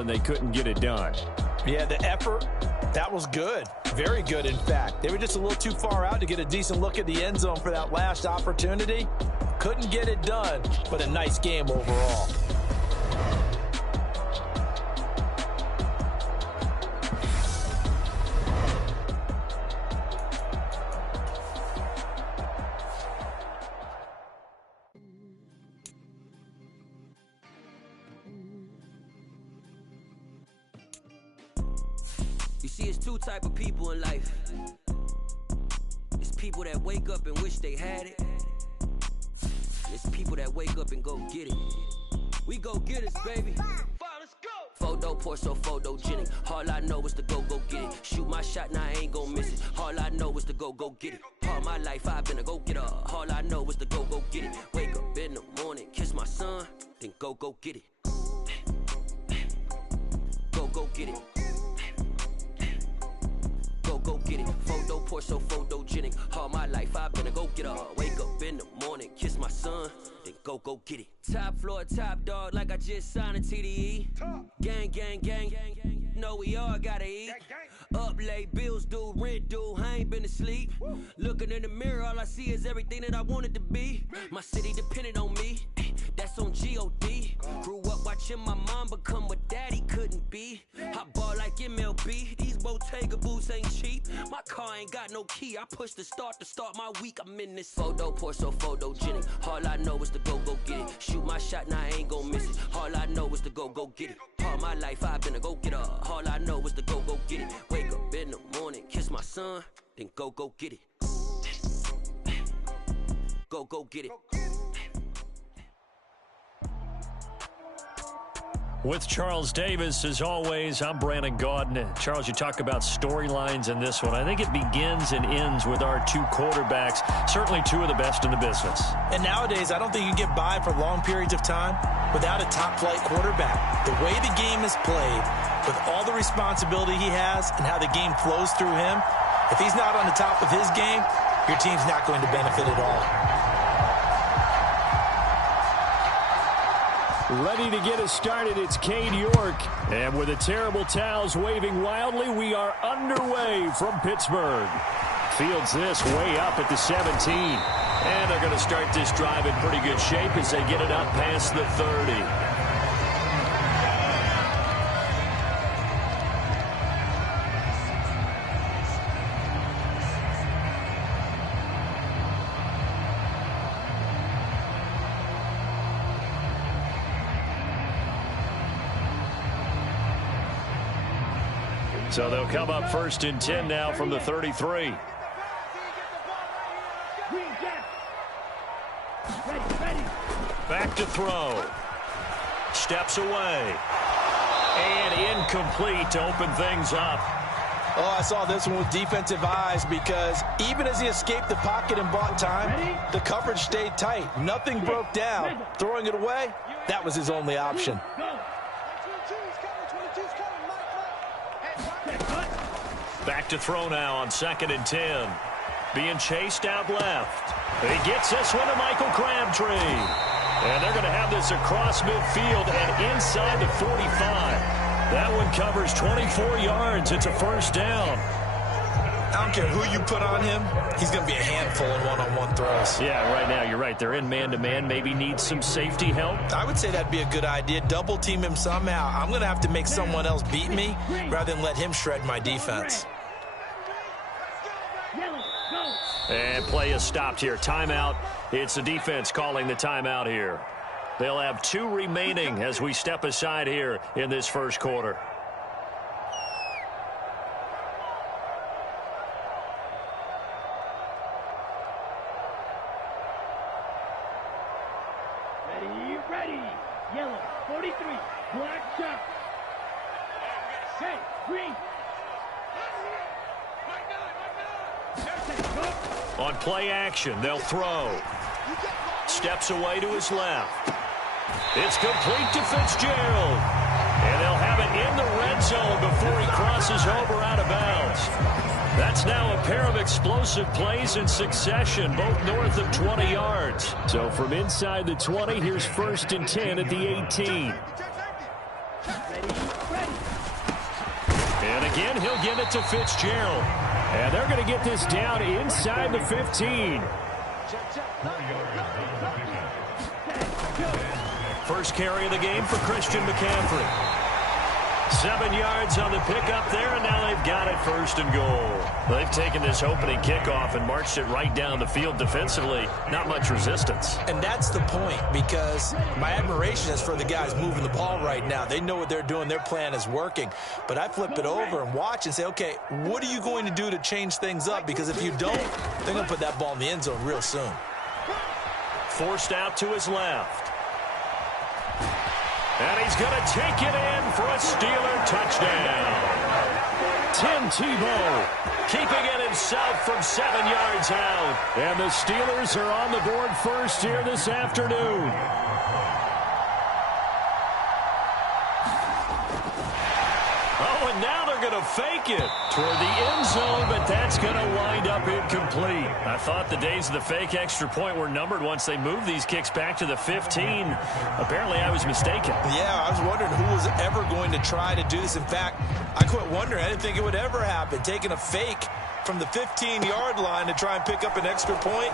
and they couldn't get it done. Yeah, the effort, that was good. Very good, in fact. They were just a little too far out to get a decent look at the end zone for that last opportunity. Couldn't get it done, but a nice game overall. You see, it's two type of people in life. It's people that wake up and wish they had it. It's people that wake up and go get it. We go get it, baby. Let's go. Photo pour so photogenic. All I know is to go get it. Shoot my shot, now I ain't gon' miss it. All I know is to go get it. All my life I've been a go-getter. All I know is to go get it. Wake up in the morning, kiss my son, then go get it. Go get it. Go get it. Photo pour so photogenic. All my life I've been a go-getter. Wake up in the morning, kiss my son, then go get it. Top floor, top dog, like I just signed a TDE. Gang. Know we all gotta eat. Up late, bills due, rent due, I ain't been asleep. Looking in the mirror, all I see is everything that I wanted to be. My city depended on me, that's on G.O.D. Grew up watching my mom become what daddy couldn't be. I ball like MLB, these Bottega boots ain't cheap. My car ain't got no key, I push the start to start my week. I'm in this photo pour so photogenic. All I know is to go get it. Shoot my shot, now I ain't gon' miss it. All I know is to go get it. All my life I've been a go-getter. All I know is to go get it. Wake up in the morning, kiss my son, then go get it. Go get it. With Charles Davis, as always, I'm Brandon Gaudin. Charles, you talk about storylines in this one. I think it begins and ends with our two quarterbacks, certainly two of the best in the business. And nowadays, I don't think you can get by for long periods of time without a top-flight quarterback. The way the game is played, with all the responsibility he has and how the game flows through him, if he's not on the top of his game, your team's not going to benefit at all. Ready to get us started, it's Cade York. And with the terrible towels waving wildly, we are underway from Pittsburgh. Fields this way up at the 17. And they're going to start this drive in pretty good shape as they get it up past the 30. So they'll come up 1st and 10 now from the 33. Back to throw. Steps away. And incomplete to open things up. Oh, I saw this one with defensive eyes because even as he escaped the pocket and bought time, the coverage stayed tight. Nothing broke down. Throwing it away, that was his only option. Back to throw now on 2nd and 10. Being chased out left. He gets this one to Michael Crabtree. And they're going to have this across midfield and inside the 45. That one covers 24 yards. It's a 1st down. I don't care who you put on him. He's going to be a handful in one-on-one throws. Yeah, right now you're right. They're in man-to-man. Maybe needs some safety help. I would say that'd be a good idea. Double team him somehow. I'm going to have to make someone else beat me rather than let him shred my defense. And play is stopped here. Timeout. It's the defense calling the timeout here. They'll have 2 remaining as we step aside here in this 1st quarter. Ready. Yellow, 43. Black shot. Hey, green. On play action, they'll throw. Steps away to his left. It's complete to Fitzgerald. And they'll have it in the red zone before he crosses over out of bounds. That's now a pair of explosive plays in succession, both north of 20 yards. So from inside the 20, here's 1st and 10 at the 18. And again, he'll give it to Fitzgerald. And they're going to get this down inside the 15. First carry of the game for Christian McCaffrey. 7 yards on the pickup there, and now they've got it 1st and goal. They've taken this opening kickoff and marched it right down the field defensively. Not much resistance. And that's the point, because my admiration is for the guys moving the ball right now. They know what they're doing. Their plan is working. But I flip it over and watch and say, okay, what are you going to do to change things up? Because if you don't, they're going to put that ball in the end zone real soon. Forced out to his left. And he's going to take it in for a Steeler touchdown. Tim Tebow keeping it himself from 7 yards out. And the Steelers are on the board first here this afternoon. Oh, and now they're going to fake it toward the end zone, but that's going to wind up incomplete. I thought the days of the fake extra point were numbered once they moved these kicks back to the 15. Apparently, I was mistaken. Yeah, I was wondering who was ever going to try to do this. In fact, I quit wondering. I didn't think it would ever happen. Taking a fake from the 15-yard line to try and pick up an extra point,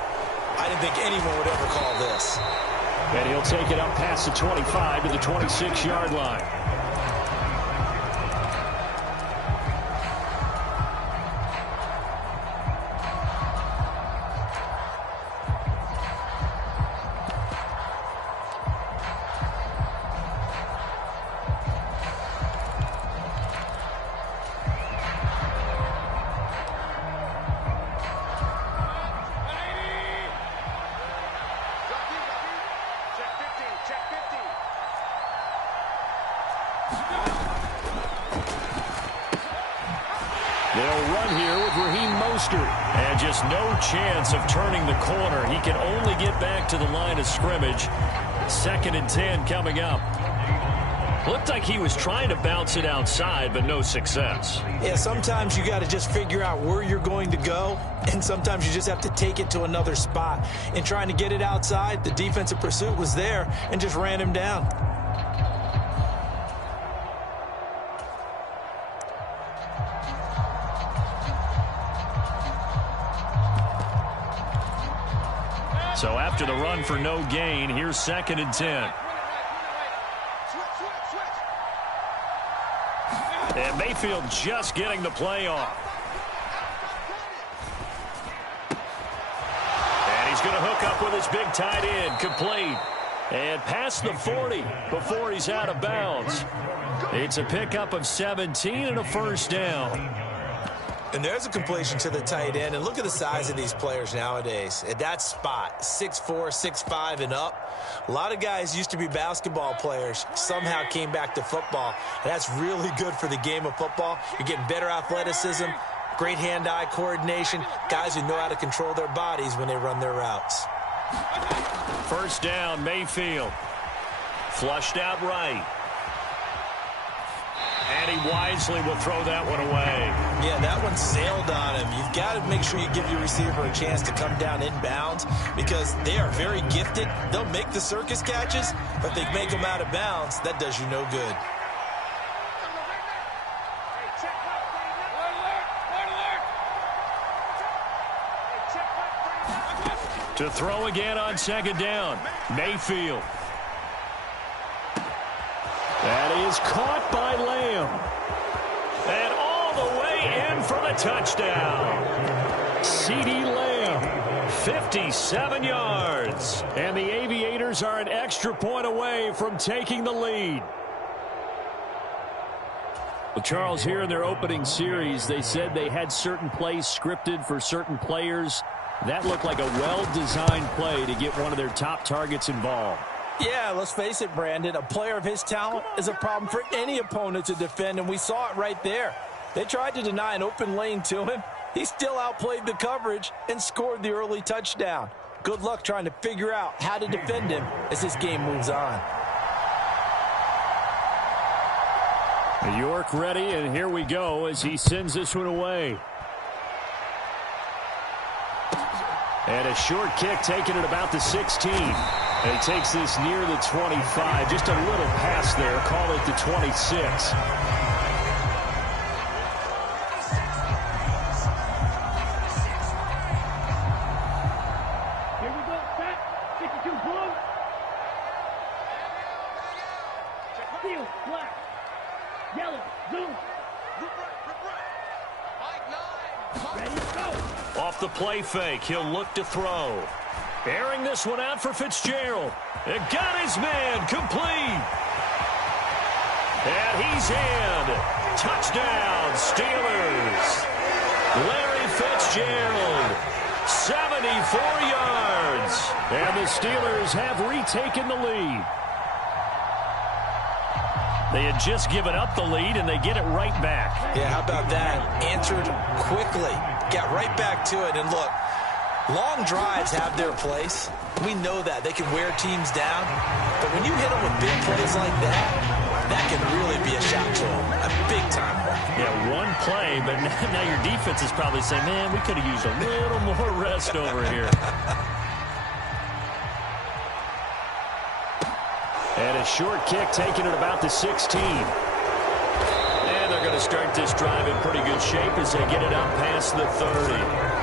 I didn't think anyone would ever call this. And he'll take it up past the 25 to the 26-yard line. They'll run here with Raheem Mostert. And just no chance of turning the corner. He can only get back to the line of scrimmage. 2nd and 10 coming up. Looked like he was trying to bounce it outside, but no success. Yeah, sometimes you got to just figure out where you're going to go, and sometimes you just have to take it to another spot. In trying to get it outside, the defensive pursuit was there and just ran him down. So after the run for no gain, here's 2nd and 10. And Mayfield just getting the play off. And he's going to hook up with his big tight end, complete. And past the 40 before he's out of bounds. It's a pickup of 17 and a 1st down. And there's a completion to the tight end. And look at the size of these players nowadays. At that spot, 6'4", 6'5", and up. A lot of guys used to be basketball players, somehow came back to football. And that's really good for the game of football. You're getting better athleticism, great hand-eye coordination, guys who know how to control their bodies when they run their routes. 1st down, Mayfield. Flushed out right. And he wisely will throw that one away. Yeah, that one sailed on him. You've got to make sure you give your receiver a chance to come down inbounds because they are very gifted. They'll make the circus catches, but they make them out of bounds. That does you no good. To throw again on 2nd down, Mayfield. That is caught by Lamb. And all the way in for the touchdown. CeeDee Lamb, 57 yards. And the Aviators are an extra point away from taking the lead. Well, Charles, here in their opening series, they said they had certain plays scripted for certain players. That looked like a well-designed play to get one of their top targets involved. Yeah, let's face it, Brandon. A player of his talent is a problem for any opponent to defend, and we saw it right there. They tried to deny an open lane to him. He still outplayed the coverage and scored the early touchdown. Good luck trying to figure out how to defend him as this game moves on. York ready, and here we go as he sends this one away. And a short kick taken at about the 16. And he takes this near the 25. Just a little pass there. Call it the 26. off the play fake. He'll look to throw. Airing this one out for Fitzgerald. It got his man complete. And he's in. Touchdown, Steelers. Larry Fitzgerald, 74 yards. And the Steelers have retaken the lead. They had just given up the lead, and they get it right back. Yeah, how about that? Answered quickly. Got right back to it. And look, long drives have their place. We know that. They can wear teams down. But when you hit them with big plays like that, that can really be a shock to them. A big-time one. Yeah, one play, but now your defense is probably saying, man, we could have used a little more rest over here. And a short kick taken at about the 16. And they're going to start this drive in pretty good shape as they get it up past the 30.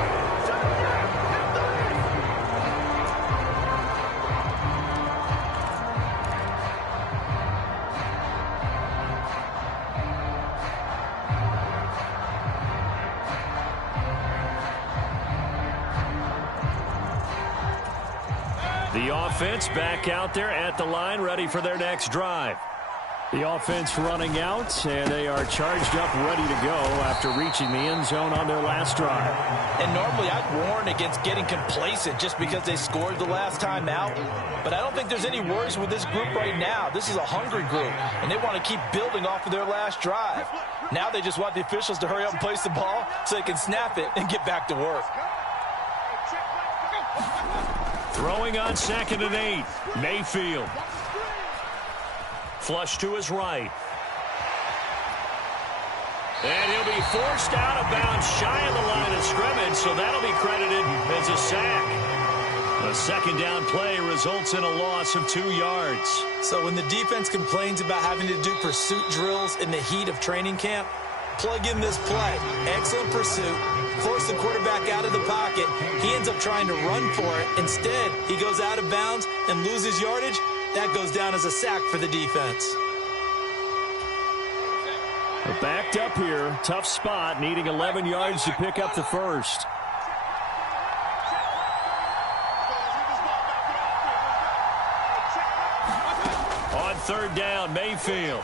The offense back out there at the line, ready for their next drive. The offense running out, and they are charged up, ready to go after reaching the end zone on their last drive. And normally I'd warn against getting complacent just because they scored the last time out. But I don't think there's any worries with this group right now. This is a hungry group, and they want to keep building off of their last drive. Now they just want the officials to hurry up and place the ball so they can snap it and get back to work. Throwing on 2nd and 8. Mayfield. Flush to his right. And he'll be forced out of bounds shy of the line of scrimmage, so that'll be credited as a sack. A second down play results in a loss of 2 yards. So when the defense complains about having to do pursuit drills in the heat of training camp, plug in this play. Excellent pursuit. Force the quarterback out of the pocket. He ends up trying to run for it. Instead, he goes out of bounds and loses yardage. That goes down as a sack for the defense. They're backed up here. Tough spot, needing 11 yards to pick up the first. On 3rd down, Mayfield.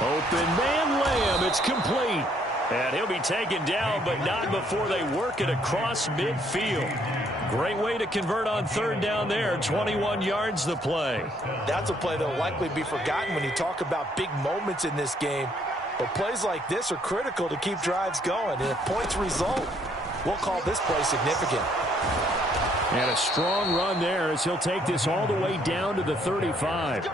Open man Lamb, it's complete. And he'll be taken down, but not before they work it across midfield. Great way to convert on 3rd down there. 21 yards the play. That's a play that will likely be forgotten when you talk about big moments in this game. But plays like this are critical to keep drives going. And if points result, we'll call this play significant. And a strong run there as he'll take this all the way down to the 35.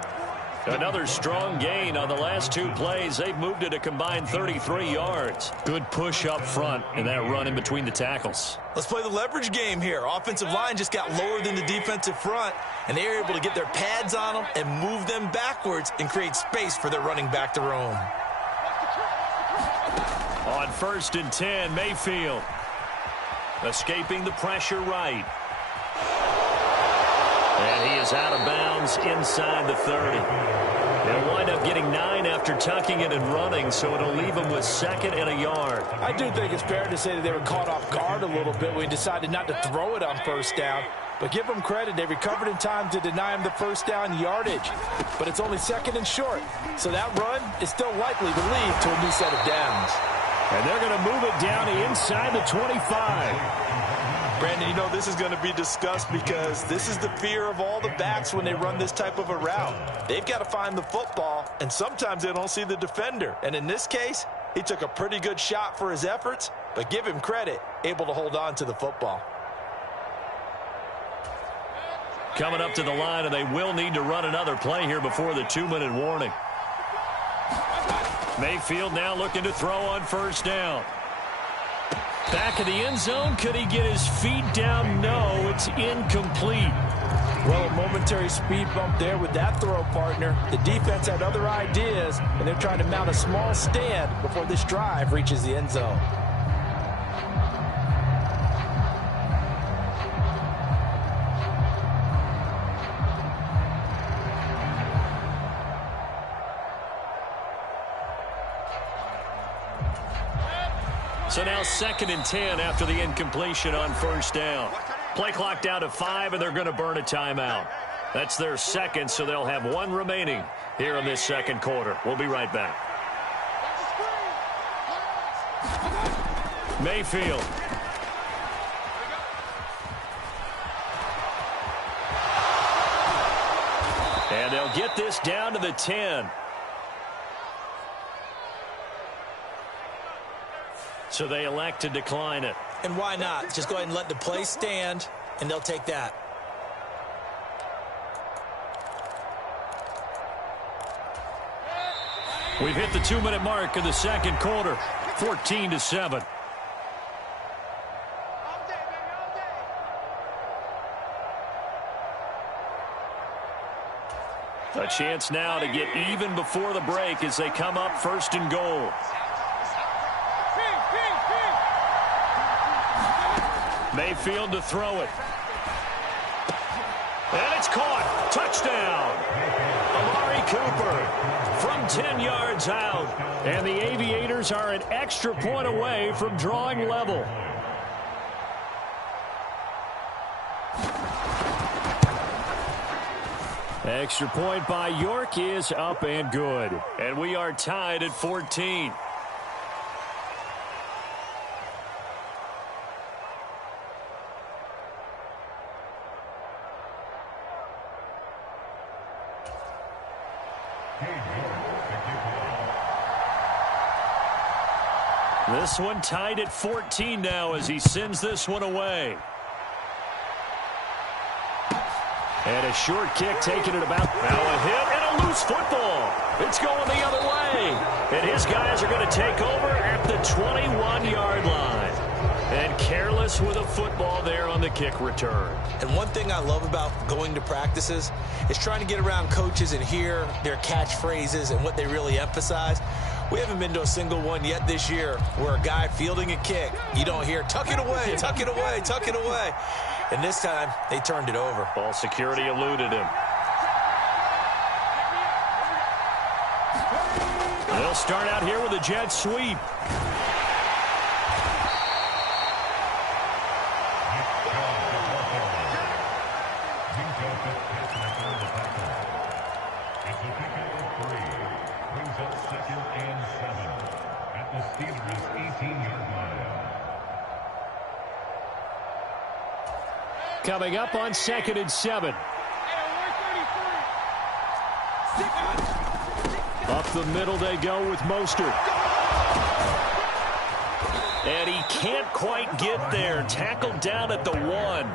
Another strong gain on the last 2 plays. They've moved it a combined 33 yards. Good push up front in that run in between the tackles. Let's play the leverage game here. Offensive line just got lower than the defensive front, and they were able to get their pads on them and move them backwards and create space for their running back to roam. On 1st and 10, Mayfield. Escaping the pressure right. And he is out of bounds inside the 30. They'll wind up getting 9 after tucking it and running, so it'll leave them with 2nd and a yard. I do think it's fair to say that they were caught off guard a little bit when he decided not to throw it on 1st down. But give them credit, they recovered in time to deny him the 1st down yardage. But it's only 2nd and short, so that run is still likely to lead to a new set of downs. And they're going to move it down inside the 25. Brandon, you know this is going to be discussed because this is the fear of all the backs when they run this type of a route. They've got to find the football, and sometimes they don't see the defender. And in this case, he took a pretty good shot for his efforts, but give him credit, able to hold on to the football. Coming up to the line, and they will need to run another play here before the 2-minute warning. Mayfield now looking to throw on 1st down. Back of the end zone. Could he get his feet down? No, it's incomplete. Well, a momentary speed bump there with that throw, partner. The defense had other ideas, and they're trying to mount a small stand before this drive reaches the end zone. So now 2nd and 10 after the incompletion on first down. Play clock down to 5, and they're going to burn a timeout. That's their second, so they'll have one remaining here in this second quarter. We'll be right back. Mayfield. And they'll get this down to the 10. So they elect to decline it. And why not? Just go ahead and let the play stand, and they'll take that. We've hit the 2-minute mark of the second quarter, 14-7. A chance now to get even before the break as they come up 1st and goal. Mayfield to throw it. And it's caught. Touchdown. Amari Cooper from 10 yards out. And the Aviators are an extra point away from drawing level. Extra point by York is up and good. And we are tied at 14. This one tied at 14 now as he sends this one away. And a short kick taking it about. Now a hit and a loose football. It's going the other way. And his guys are going to take over at the 21-yard line. And careless with a football there on the kick return. And one thing I love about going to practices is trying to get around coaches and hear their catchphrases and what they really emphasize. We haven't been to a single one yet this year where a guy fielding a kick, you don't hear, tuck it away, tuck it away, tuck it away. And this time, they turned it over. Ball security eluded him. They'll start out here with a jet sweep. Coming up on 2nd and 7. Up the middle they go with Mostert. And he can't quite get there. Tackled down at the 1.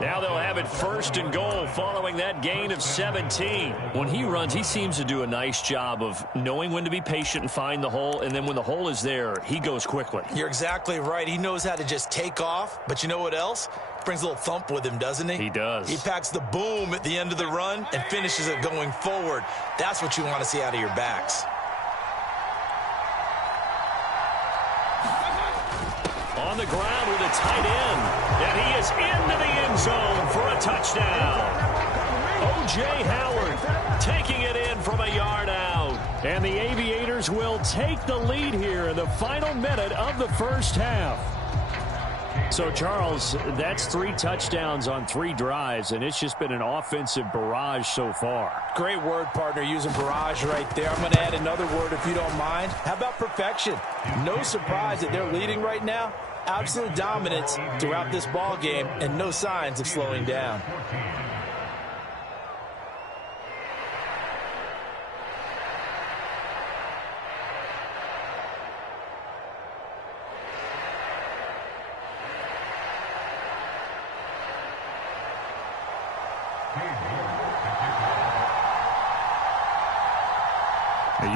Now they'll have it 1st and goal following that gain of 17. When he runs, he seems to do a nice job of knowing when to be patient and find the hole, and then when the hole is there, he goes quickly. You're exactly right. He knows how to just take off, but you know what else? Brings a little thump with him, doesn't he? He does. He packs the boom at the end of the run and finishes it going forward. That's what you want to see out of your backs. On the ground with a tight end. And he is into the end zone for a touchdown. O.J. Howard taking it in from a yard out. And the Aviators will take the lead here in the final minute of the first half. So, Charles, that's 3 touchdowns on 3 drives, and it's just been an offensive barrage so far. Great word, partner, using barrage right there. I'm going to add another word if you don't mind. How about perfection? No surprise that they're leading right now. Absolute dominance throughout this ball game and no signs of slowing down.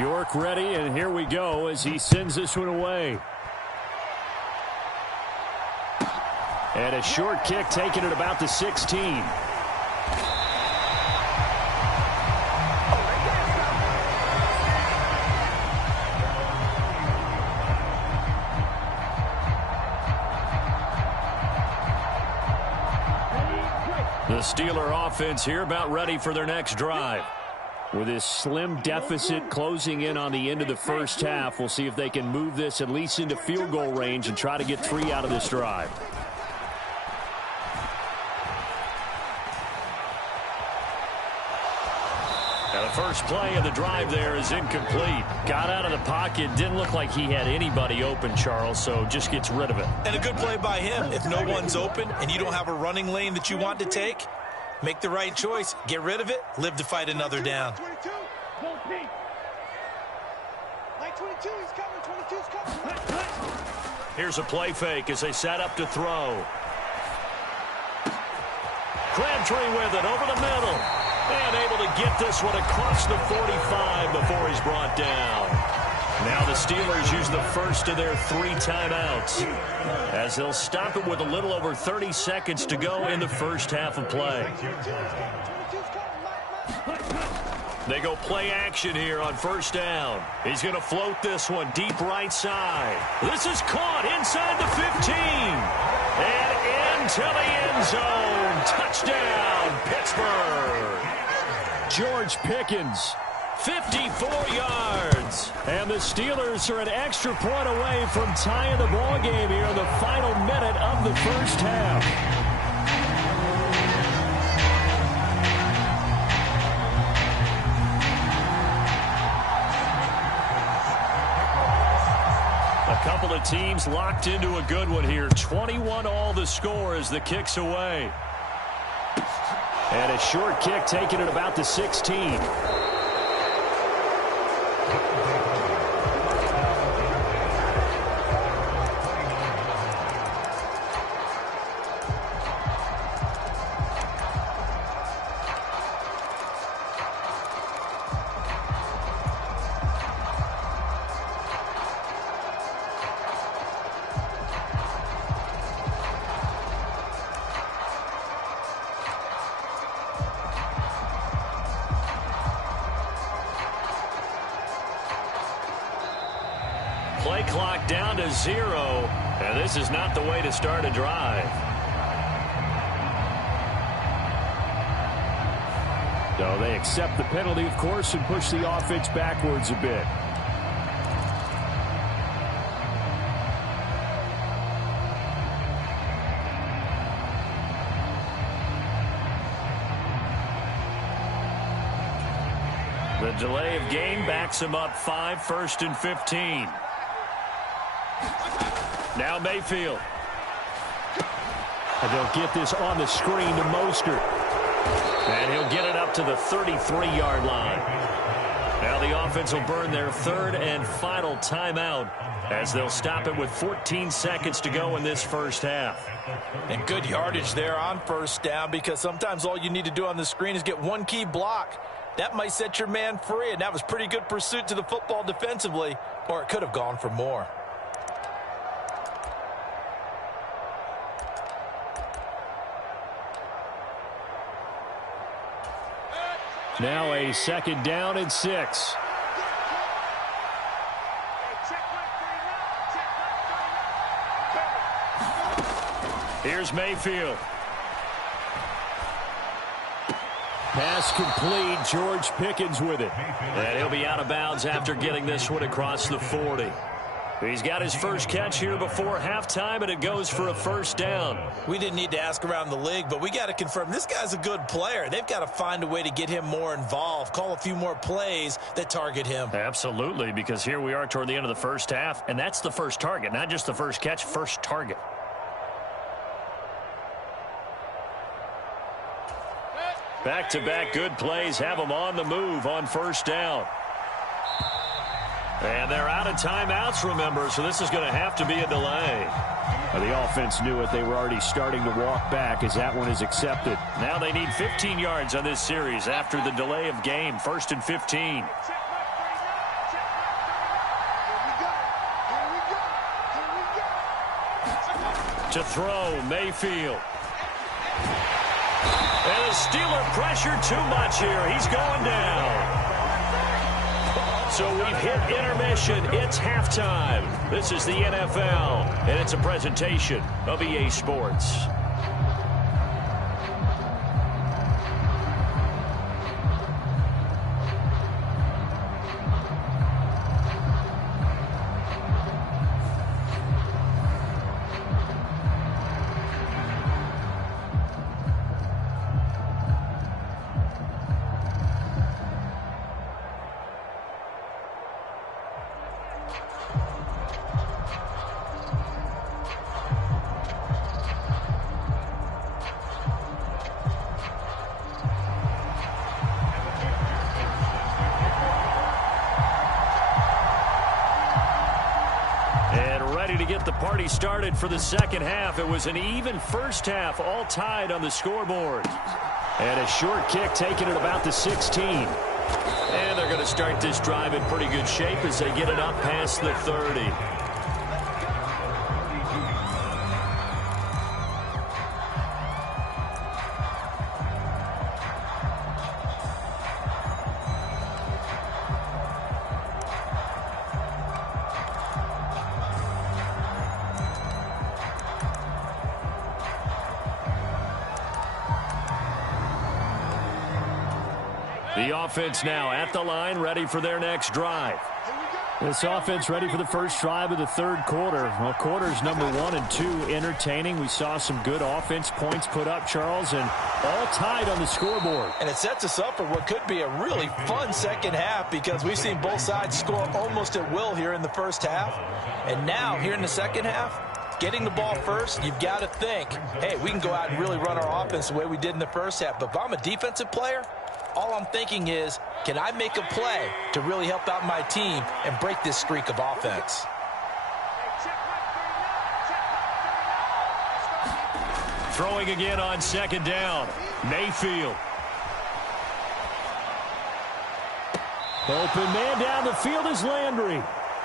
York ready, and here we go as he sends this one away. And a short kick taken at about the 16. The Steeler offense here about ready for their next drive. With this slim deficit closing in on the end of the first half, we'll see if they can move this at least into field goal range and try to get 3 out of this drive. Now the first play of the drive there is incomplete. Got out of the pocket. Didn't look like he had anybody open, Charles, so just gets rid of it. And a good play by him. If no one's open and you don't have a running lane that you want to take, make the right choice. Get rid of it. Live to fight another down. Here's a play fake as they set up to throw. Crabtree with it over the middle. And able to get this one across the 45 before he's brought down. Now the Steelers use the first of their 3 timeouts as they'll stop it with a little over 30 seconds to go in the first half of play. They go play action here on first down. He's going to float this one deep right side. This is caught inside the 15. And into the end zone. Touchdown, Pittsburgh. George Pickens, 54 yards. And the Steelers are an extra point away from tying the ball game here in the final minute of the first half. A couple of teams locked into a good one here. 21-all the score as the kick's away. And a short kick taken at about the 16. Play clock down to 0, and this is not the way to start a drive. So they accept the penalty, of course, and push the offense backwards a bit. The delay of game backs him up 5, 1st and 15. Now Mayfield. And they'll get this on the screen to Mostert. And he'll get it up to the 33-yard line. Now the offense will burn their 3rd and final timeout as they'll stop it with 14 seconds to go in this first half. And good yardage there on first down, because sometimes all you need to do on the screen is get one key block. That might set your man free, and that was pretty good pursuit to the football defensively, or it could have gone for more. Now a 2nd down and 6. Here's Mayfield. Pass complete. George Pickens with it. And he'll be out of bounds after getting this one across the 40. He's got his first catch here before halftime, and it goes for a first down. We didn't need to ask around the league, but we got to confirm this guy's a good player. They've got to find a way to get him more involved, call a few more plays that target him. Absolutely, because here we are toward the end of the first half, and that's the first target, not just the first catch, first target. Back-to-back good plays have them on the move on first down. And they're out of timeouts, remember, so this is going to have to be a delay. The offense knew it. They were already starting to walk back as that one is accepted. Now they need 15 yards on this series after the delay of game. 1st and 15. To throw, Mayfield. And the Steeler pressure too much here. He's going down. So we've hit intermission. It's halftime. This is the NFL, and it's a presentation of EA Sports. get the party started for the second half. It was an even first half, all tied on the scoreboard. And a short kick taken at about the 16. And they're going to start this drive in pretty good shape as they get it up past the 30. The offense now at the line, ready for their next drive. This offense ready for the first drive of the third quarter. Well, quarters number 1 and 2 entertaining. We saw some good offense points put up, Charles, and all tied on the scoreboard. And it sets us up for what could be a really fun second half because we've seen both sides score almost at will here in the first half. And now, here in the second half, getting the ball first, you've got to think, hey, we can go out and really run our offense the way we did in the first half. But if I'm a defensive player, all I'm thinking is, can I make a play to really help out my team and break this streak of offense? Throwing again on second down. Mayfield. Open man down the field is Landry.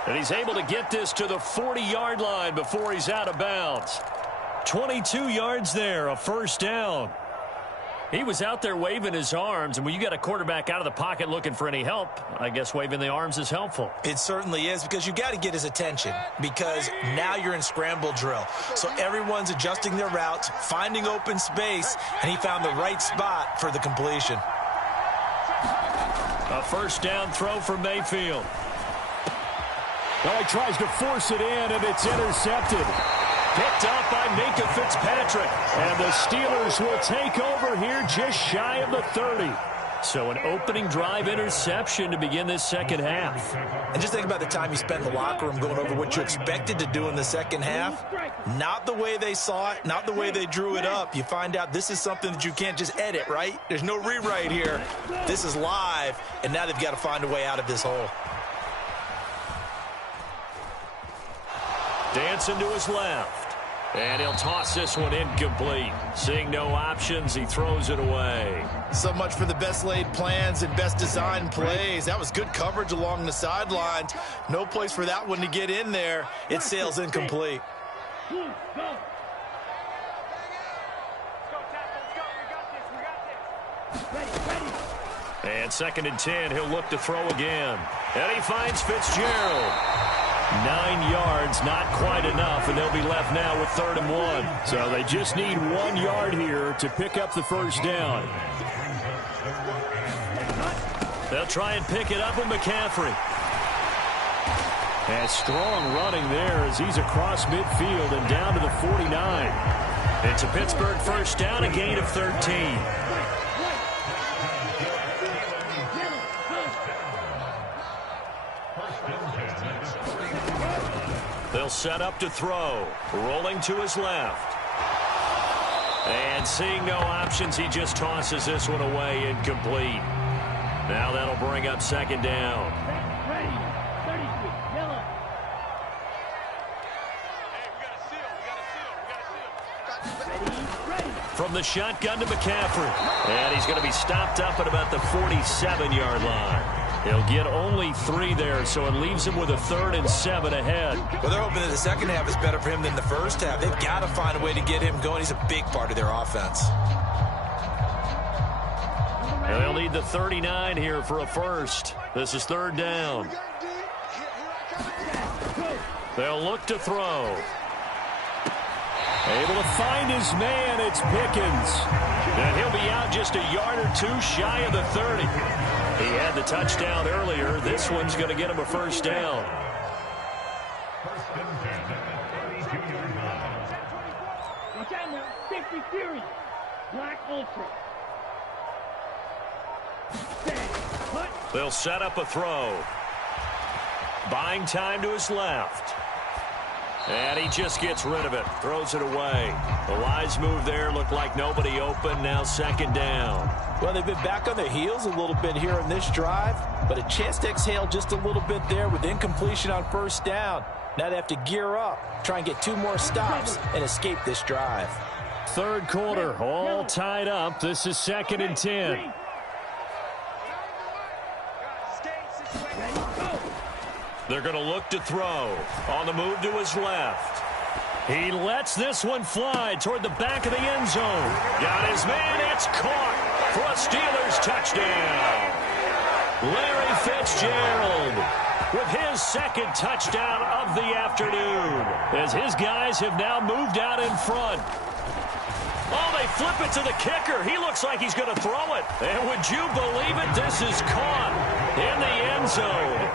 And he's able to get this to the 40-yard line before he's out of bounds. 22 yards there, a first down. He was out there waving his arms, and when you got a quarterback out of the pocket looking for any help, I guess waving the arms is helpful. It certainly is, because you got to get his attention, because now you're in scramble drill. So everyone's adjusting their routes, finding open space, and he found the right spot for the completion. A first down throw for Mayfield. Well, he tries to force it in, and it's intercepted. Picked up by Minka Fitzpatrick. And the Steelers will take over here just shy of the 30. So an opening drive interception to begin this second half. And just think about the time you spent in the locker room going over what you expected to do in the second half. Not the way they saw it, not the way they drew it up. You find out this is something that you can't just edit, right? There's no rewrite here. This is live, and now they've got to find a way out of this hole. Dancing to his left. And he'll toss this one incomplete. Seeing no options, he throws it away. So much for the best laid plans and best designed plays. That was good coverage along the sidelines. No place for that one to get in there. It sails incomplete. And 2nd and 10, he'll look to throw again. And he finds Fitzgerald. 9 yards, not quite enough, and they'll be left now with 3rd and 1. So they just need 1 yard here to pick up the first down. They'll try and pick it up with McCaffrey. And strong running there as he's across midfield and down to the 49. It's a Pittsburgh first down, a gain of 13. They'll set up to throw. Rolling to his left. And seeing no options, he just tosses this one away incomplete. Now that'll bring up 2nd down. Ready. 33. Yellow. Ready. From the shotgun to McCaffrey. And he's going to be stopped up at about the 47-yard line. He'll get only 3 there, so it leaves him with a 3rd and 7 ahead. Well, they're hoping that the second half is better for him than the first half. They've got to find a way to get him going. He's a big part of their offense. And they'll need the 39 here for a first. This is 3rd down. They'll look to throw. Able to find his man. It's Pickens. And he'll be out just a yard or 2 shy of the 30. He had the touchdown earlier. This one's going to get him a first down. Watch out now. 50 Fury. Black Ultra. They'll set up a throw. Buying time to his left. And he just gets rid of it. Throws it away. The wise move there. Looked like nobody open. Now 2nd down. Well, they've been back on their heels a little bit here in this drive, but a chance to exhale just a little bit there with incompletion on first down. Now they have to gear up, try and get 2 more stops, and escape this drive. Third quarter, all tied up. This is 2nd and 10. They're going to look to throw. On the move to his left. He lets this one fly toward the back of the end zone. Got his man. It's caught for a Steelers touchdown. Larry Fitzgerald with his 2nd touchdown of the afternoon, as his guys have now moved out in front. Oh, they flip it to the kicker. He looks like he's going to throw it. And would you believe it? This is caught in the end zone.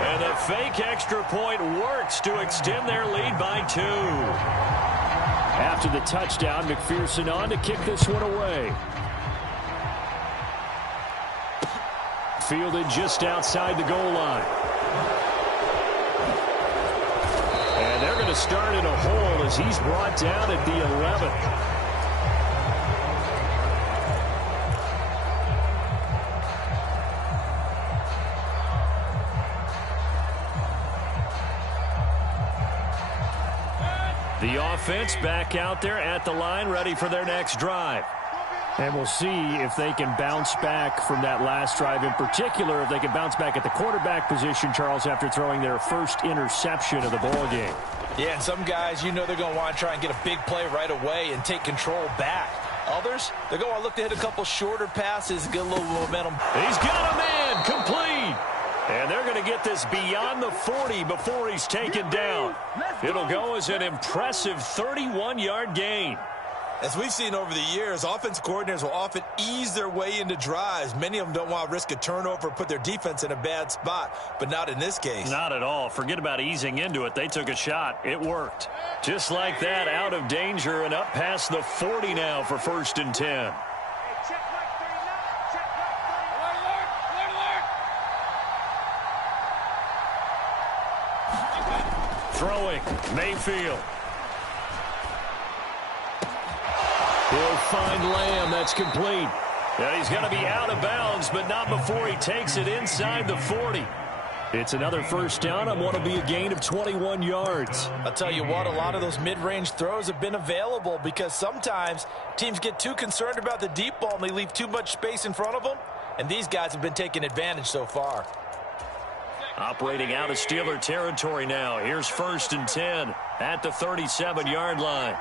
And the fake extra point works to extend their lead by 2. After the touchdown, McPherson on to kick this one away. Fielded just outside the goal line. And they're going to start in a hole as he's brought down at the 11. The offense back out there at the line, ready for their next drive. And we'll see if they can bounce back from that last drive, in particular, if they can bounce back at the quarterback position, Charles, after throwing their first interception of the ball game. Yeah, and some guys, you know they're going to want to try and get a big play right away and take control back. Others, they're going to want to look to hit a couple shorter passes, get a little momentum. He's got a man, complete. And they're going to get this beyond the 40 before he's taken down. It'll go as an impressive 31-yard gain. As we've seen over the years, offensive coordinators will often ease their way into drives. Many of them don't want to risk a turnover or put their defense in a bad spot, but not in this case. Not at all. Forget about easing into it. They took a shot. It worked. Just like that, out of danger and up past the 40 now for 1st and 10. Throwing, Mayfield. He'll find Lamb. That's complete. And he's going to be out of bounds, but not before he takes it inside the 40. It's another first down on what will be a gain of 21 yards. I'll tell you what, a lot of those mid-range throws have been available because sometimes teams get too concerned about the deep ball and they leave too much space in front of them, and these guys have been taking advantage so far. Operating out of Steeler territory now. Here's 1st and 10 at the 37-yard line.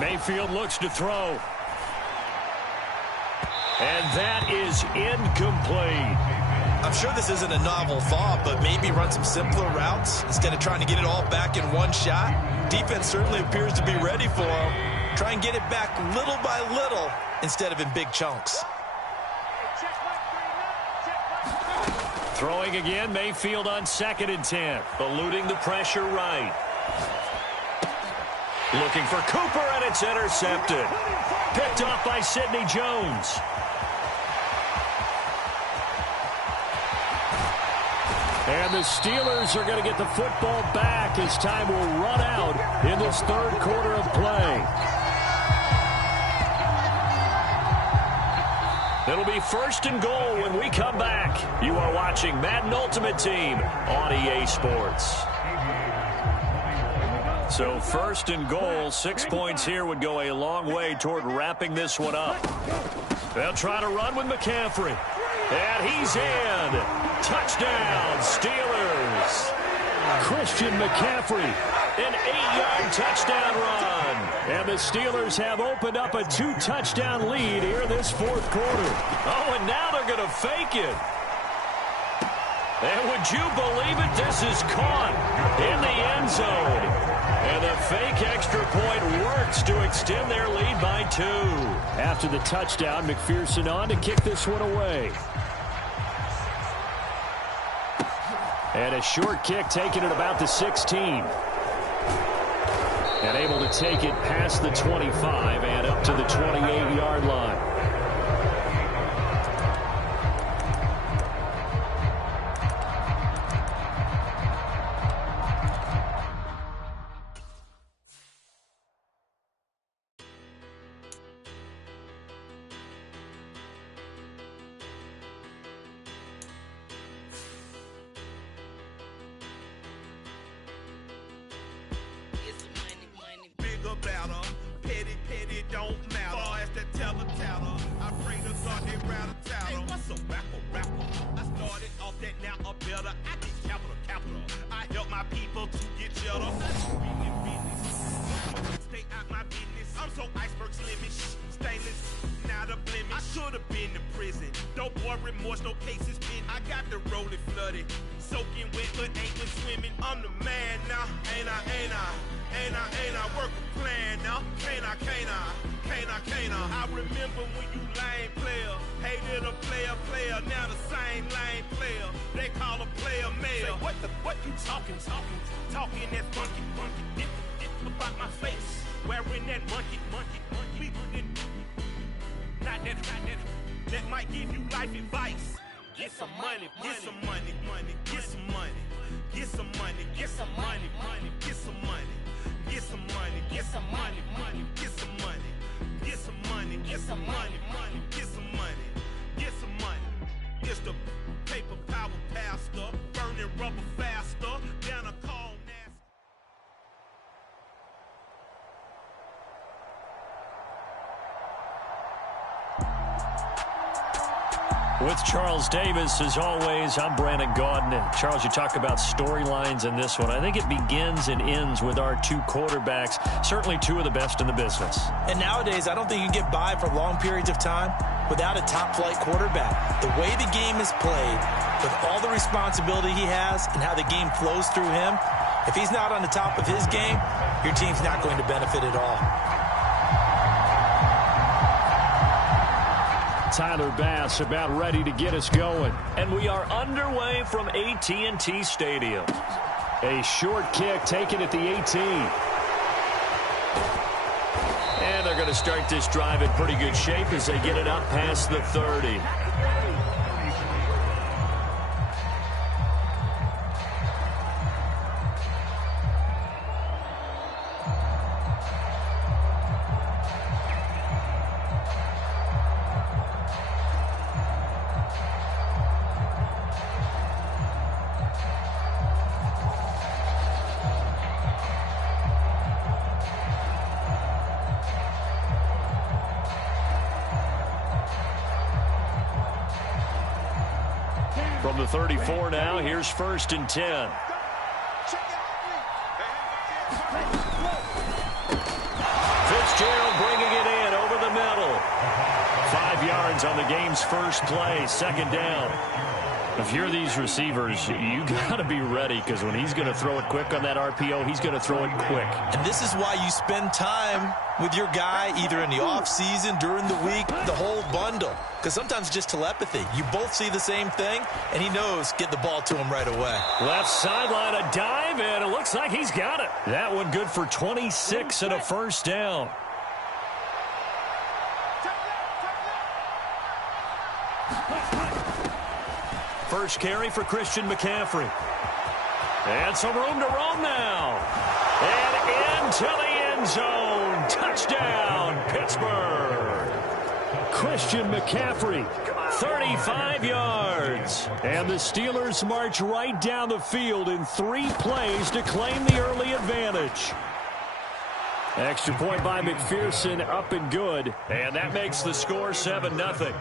Mayfield looks to throw. And that is incomplete. I'm sure this isn't a novel thought, but maybe run some simpler routes instead of trying to get it all back in one shot. Defense certainly appears to be ready for him. Try and get it back little by little instead of in big chunks. Throwing again, Mayfield on 2nd and 10. Eluding the pressure right. Looking for Cooper, and it's intercepted. Picked off by Sidney Jones. And the Steelers are going to get the football back as time will run out in this 3rd quarter of play. It'll be 1st and goal when we come back. You are watching Madden Ultimate Team on EA Sports. So 1st and goal, 6 points here would go a long way toward wrapping this one up. They'll try to run with McCaffrey. And he's in. Touchdown, Steelers. Christian McCaffrey, an 8-yard touchdown run. And the Steelers have opened up a 2-touchdown lead here in this 4th quarter. Oh, and now they're going to fake it. And would you believe it? This is caught in the end zone. And the fake extra point works to extend their lead by 2. After the touchdown, McPherson on to kick this one away. And a short kick taken at about the 16. And able to take it past the 25 and up to the 28-yard line. that now are better. I get capital. I help my people to get cheddar. Stay out my business. I'm so iceberg slimmish, stainless, not a blemish. I should have been in prison. No boy remorse, no cases pinned. I got the rolling flooded, soaking wet, but ain't been swimming. I'm the man now, ain't I? Work a plan now, can't I? I remember when you lame player, hated a player, now the same lame player. They call a player mayor. Say, what you talking that funky, get about my face, wearing that monkey. Not that might give you life advice. Get some money, get some money, get some money, get some money, get some money, get some money, get some money, get some money, get some money, get some money, get some money, get some money, get some money. It's the paper power pastor, burning rubber faster than a cold nasty. With Charles Davis, as always, I'm Brandon Gaudin. And Charles, you talk about storylines in this one. I think it begins and ends with our two quarterbacks, certainly two of the best in the business. And nowadays, I don't think you can get by for long periods of time without a top-flight quarterback. The way the game is played, with all the responsibility he has and how the game flows through him, if he's not on the top of his game, your team's not going to benefit at all. Tyler Bass about ready to get us going. And we are underway from AT&T Stadium. A short kick taken at the 18. And they're going to start this drive in pretty good shape as they get it up past the 30. From the 34 now, here's 1st and 10. Fitzgerald bringing it in over the middle. 5 yards on the game's first play, 2nd down. If you're these receivers, you got to be ready, because when he's going to throw it quick on that RPO, he's going to throw it quick. And this is why you spend time with your guy either in the offseason, during the week, the whole bundle. Because sometimes it's just telepathy. You both see the same thing, and he knows get the ball to him right away. Left sideline, a dive, and it looks like he's got it. That one good for 26 and a 1st down. First carry for Christian McCaffrey. And some room to roam now. And into the end zone. Touchdown, Pittsburgh. Christian McCaffrey, 35 yards. And the Steelers march right down the field in 3 plays to claim the early advantage. Extra point by McPherson, up and good. And that makes the score 7-0.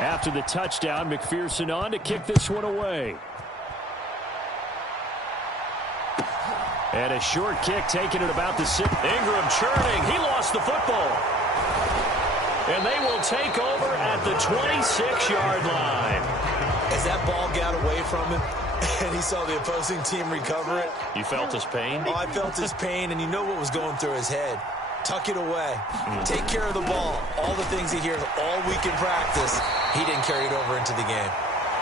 After the touchdown, McPherson on to kick this one away. And a short kick taken at about the 6. Ingram churning. He lost the football. And they will take over at the 26-yard line. As that ball got away from him and he saw the opposing team recover it. You felt his pain? Oh, I felt his pain, and you know what was going through his head. Tuck it away. Take care of the ball. All the things he hears all week in practice, he didn't carry it over into the game.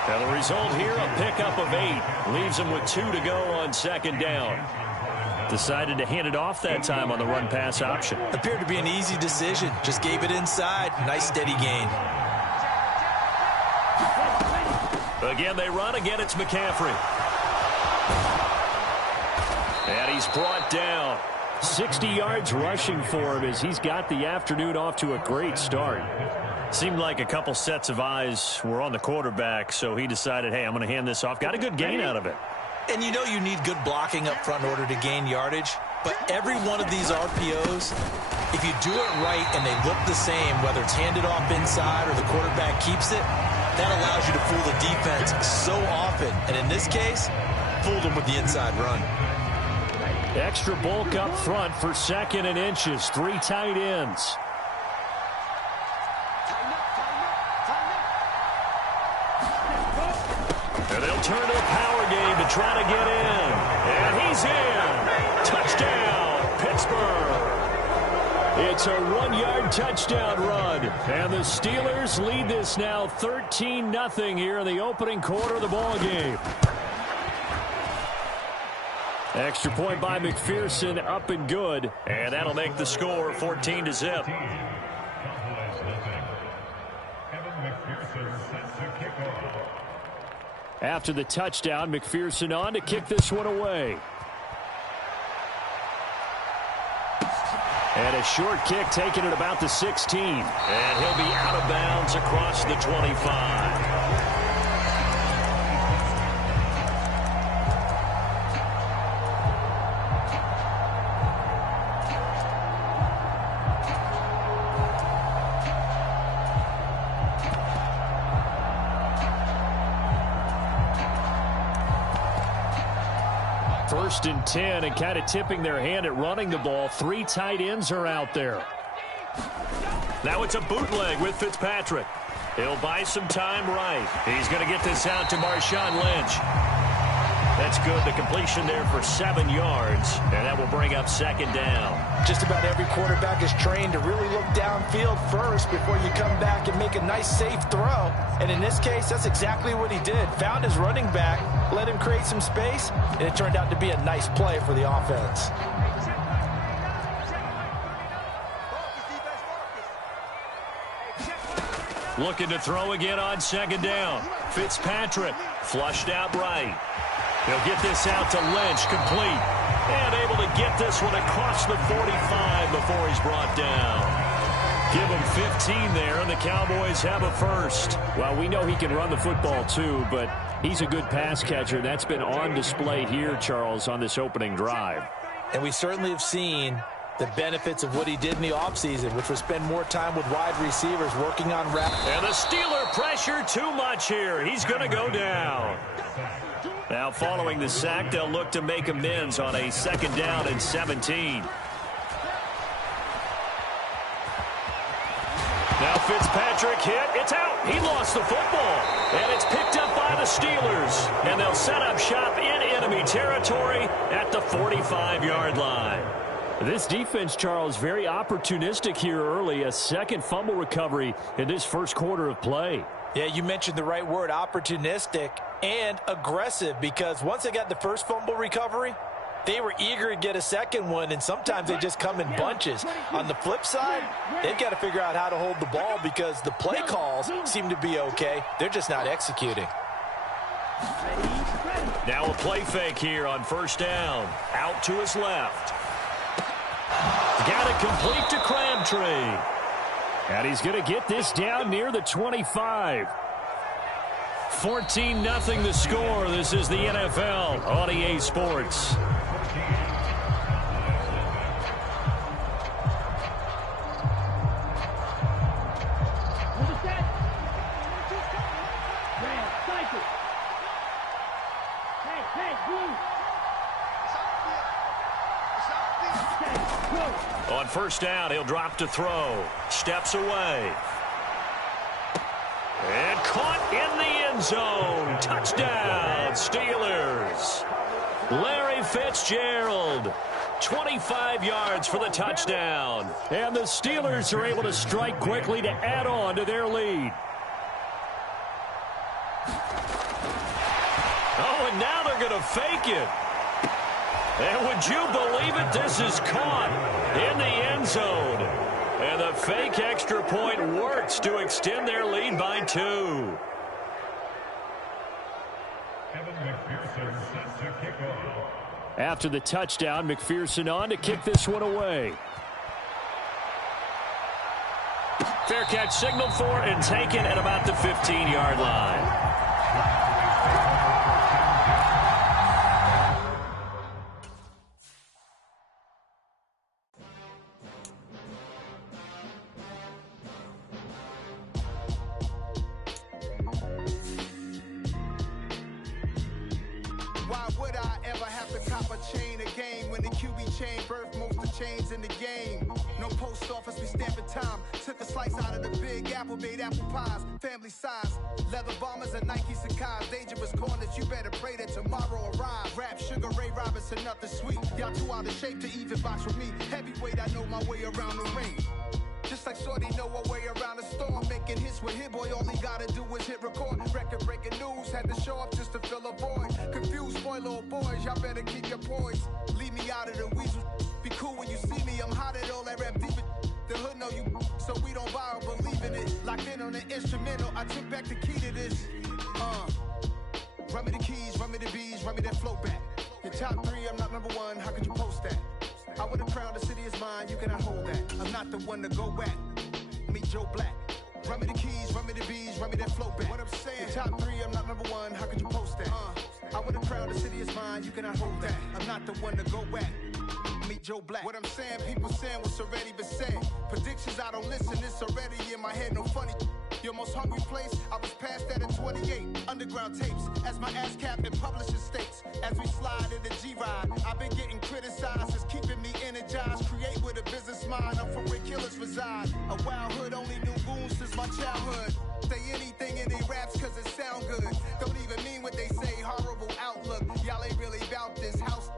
Now the result here, a pickup of 8. Leaves him with 2 to go on 2nd down. Decided to hand it off that time on the run-pass option. Appeared to be an easy decision. Just gave it inside. Nice steady gain. Again, they run. Again, it's McCaffrey. And he's brought down. 60 yards rushing for him as he's got the afternoon off to a great start. Seemed like a couple sets of eyes were on the quarterback, so he decided, hey, I'm going to hand this off. Got a good gain out of it. And you know you need good blocking up front in order to gain yardage. But every one of these RPOs, if you do it right and they look the same, whether it's handed off inside or the quarterback keeps it, that allows you to fool the defense so often. And in this case, fooled them with the inside run. Extra bulk up front for 2nd and inches. 3 tight ends. And they'll turn to the power game to try to get in. And he's in. Touchdown, Pittsburgh. It's a 1-yard touchdown run. And the Steelers lead this now 13-0 here in the opening quarter of the ball game. Extra point by McPherson, up and good. And that'll make the score 14-0. After the touchdown, McPherson on to kick this one away. And a short kick taken at about the 16. And he'll be out of bounds across the 25. First and 10, and kind of tipping their hand at running the ball. 3 tight ends are out there. Now it's a bootleg with Fitzpatrick. He'll buy some time right. He's going to get this out to Marshawn Lynch. That's good. The completion there for 7 yards, and that will bring up 2nd down. Just about every quarterback is trained to really look downfield first before you come back and make a nice, safe throw. And in this case, that's exactly what he did. Found his running back, let him create some space, and it turned out to be a nice play for the offense. Looking to throw again on 2nd down. Fitzpatrick flushed out right. He'll get this out to Lynch, complete. And able to get this one across the 45 before he's brought down. Give him 15 there, and the Cowboys have a first. Well, we know he can run the football too, but he's a good pass catcher. That's been on display here, Charles, on this opening drive. And we certainly have seen the benefits of what he did in the offseason, which was spend more time with wide receivers working on routes. And the Steeler pressure too much here. He's going to go down. Now following the sack, they'll look to make amends on a 2nd down and 17. Now Fitzpatrick hit. It's out. He lost the football. And it's picked up by the Steelers. And they'll set up shop in enemy territory at the 45-yard line. This defense, Charles, very opportunistic here early. A 2nd fumble recovery in this first quarter of play. Yeah, you mentioned the right word, opportunistic and aggressive, because once they got the first fumble recovery, they were eager to get a 2nd one, and sometimes they just come in bunches. On the flip side, they've got to figure out how to hold the ball because the play calls seem to be okay. They're just not executing. Now a play fake here on 1st down. Out to his left. Got it complete to Crabtree. And he's going to get this down near the 25. 14-0 the score. This is the NFL on EA Sports. On 1st down, he'll drop to throw. Steps away. And caught in the end zone. Touchdown, Steelers. Larry Fitzgerald. 25 yards for the touchdown. And the Steelers are able to strike quickly to add on to their lead. Oh, and now they're going to fake it. And would you believe it? This is caught in the end zone. And the fake extra point works to extend their lead by 2. After the touchdown, McPherson on to kick this one away. Fair catch signaled for and taken at about the 15-yard line. chain a game. When the QB chain birth most of chains in the game. No post office, we stamping time. Took a slice out of the big apple, made apple pies. Family size, leather bombers and Nike Sacai's. Dangerous corners, you better pray that tomorrow arrives. Rap, Sugar Ray Robinson, nothing sweet. Y'all too out of shape to even box with me. Heavyweight, I know my way around the ring. Just like Shorty know her way around the storm. Making hits with Hit Boy, all he gotta do is hit record. Record-breaking news, had to show up just to fill a void. Confused boy, little boys, y'all better keep your poise. Leave me out of the weasel. Be cool when you see me, I'm hot at all that rap deep. The hood know you, so we don't buy or believe in it. Locked in on the instrumental, I took back the key to this. Run me the keys, run me the bees, run me that flow back. Your top 3, I'm not number 1, how could you post that? I would've crowned the city is mine, you cannot hold that. I'm not the one to go back. Meet Joe Black. Run me the keys, run me the bees, run me that flow back. What I'm saying, your top 3, I'm not number 1, how could you post that? I would've crowned the city is mine, you cannot hold that. I'm not the one to go back. Meet Joe Black. What I'm saying, people saying what's already been said. Predictions, I don't listen, it's already in my head, no funny. Your most hungry place, I was past that in 28. Underground tapes, as my ass cap in publishing states. As we slide in the G-Ride, I've been getting criticized, it's keeping me energized. Create with a business mind, I'm from where killers reside. A wild hood, only knew goons since my childhood. Say anything in they raps cause it sound good. Don't even mean what they say, horrible outlook. Y'all ain't really about this house.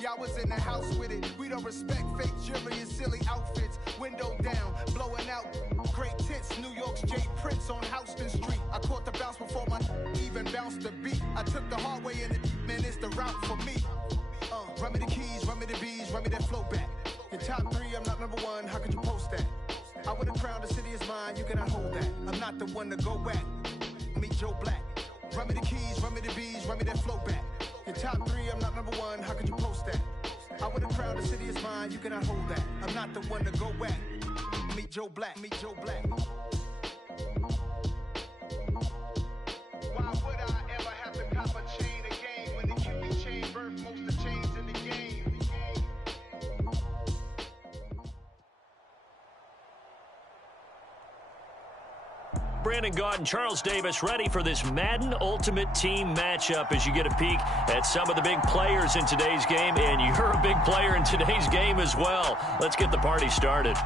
Y'all was in the house with it. We don't respect fake jewelry and silly outfits. Window down, blowing out great tits. New York's Jay Prince on Houston Street. I caught the bounce before my even bounced the beat. I took the hard way in it, man, it's the route for me. Run me the keys, run me the bees, run me that flow back. Your top 3, I'm not number 1, how could you post that? I would've crowned the city is mine, you cannot hold that. I'm not the one to go back. Meet Joe Black. Run me the keys, run me the bees, run me that flow back. Your top 3, I'm not number 1, how could you post that? I would've crowned the city is mine, you cannot hold that. I'm not the one to go back. Meet Joe Black, meet Joe Black. Why would I ever have to cop a chain again when the QB chain birth most of chains in the game? Brandon Gaud and Charles Davis ready for this Madden Ultimate Team matchup as you get a peek at some of the big players in today's game, and you're a big player in today's game as well. Let's get the party started.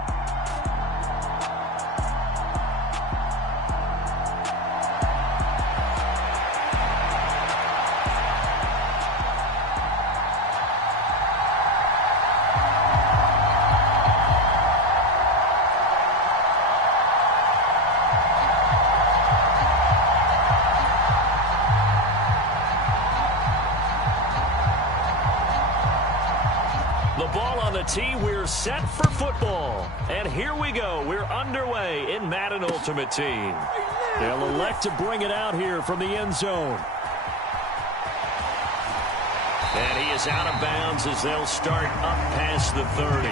Tee, we're set for football. And here we go. We're underway in Madden Ultimate Team. They'll elect to bring it out here from the end zone. And he is out of bounds as they'll start up past the 30.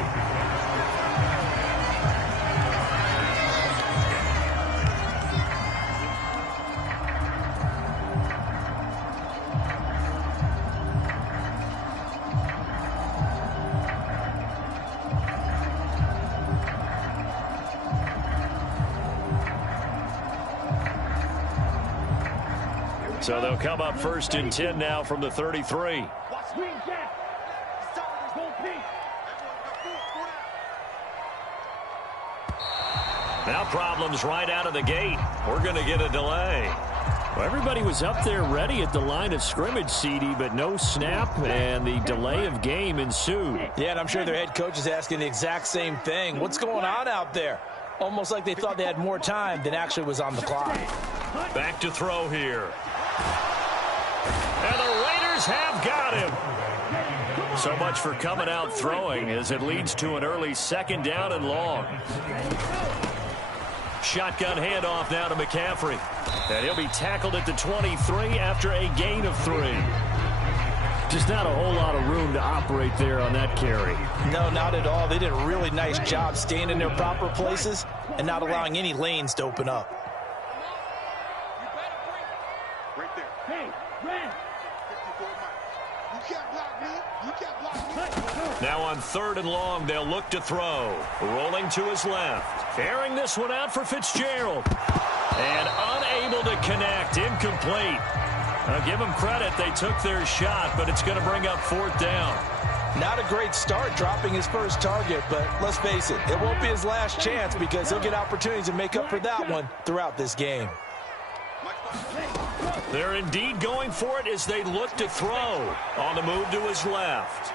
So they'll come up 1st and 10 now from the 33. Now problems right out of the gate. We're going to get a delay. Well, everybody was up there ready at the line of scrimmage, CD, but no snap, and the delay of game ensued. Yeah, and I'm sure their head coach is asking the exact same thing. What's going on out there? Almost like they thought they had more time than actually was on the clock. Back to throw here. And the Raiders have got him. So much for coming out throwing as it leads to an early 2nd down and long. Shotgun handoff now to McCaffrey. And he'll be tackled at the 23 after a gain of 3. Just not a whole lot of room to operate there on that carry. No, not at all. They did a really nice job staying in their proper places and not allowing any lanes to open up. Now on 3rd and long, they'll look to throw. Rolling to his left. Airing this one out for Fitzgerald. And unable to connect. Incomplete. Give them credit. They took their shot, but it's going to bring up 4th down. Not a great start dropping his first target, but let's face it, it won't be his last chance because he'll get opportunities to make up for that one throughout this game. They're indeed going for it as they look to throw. On the move to his left.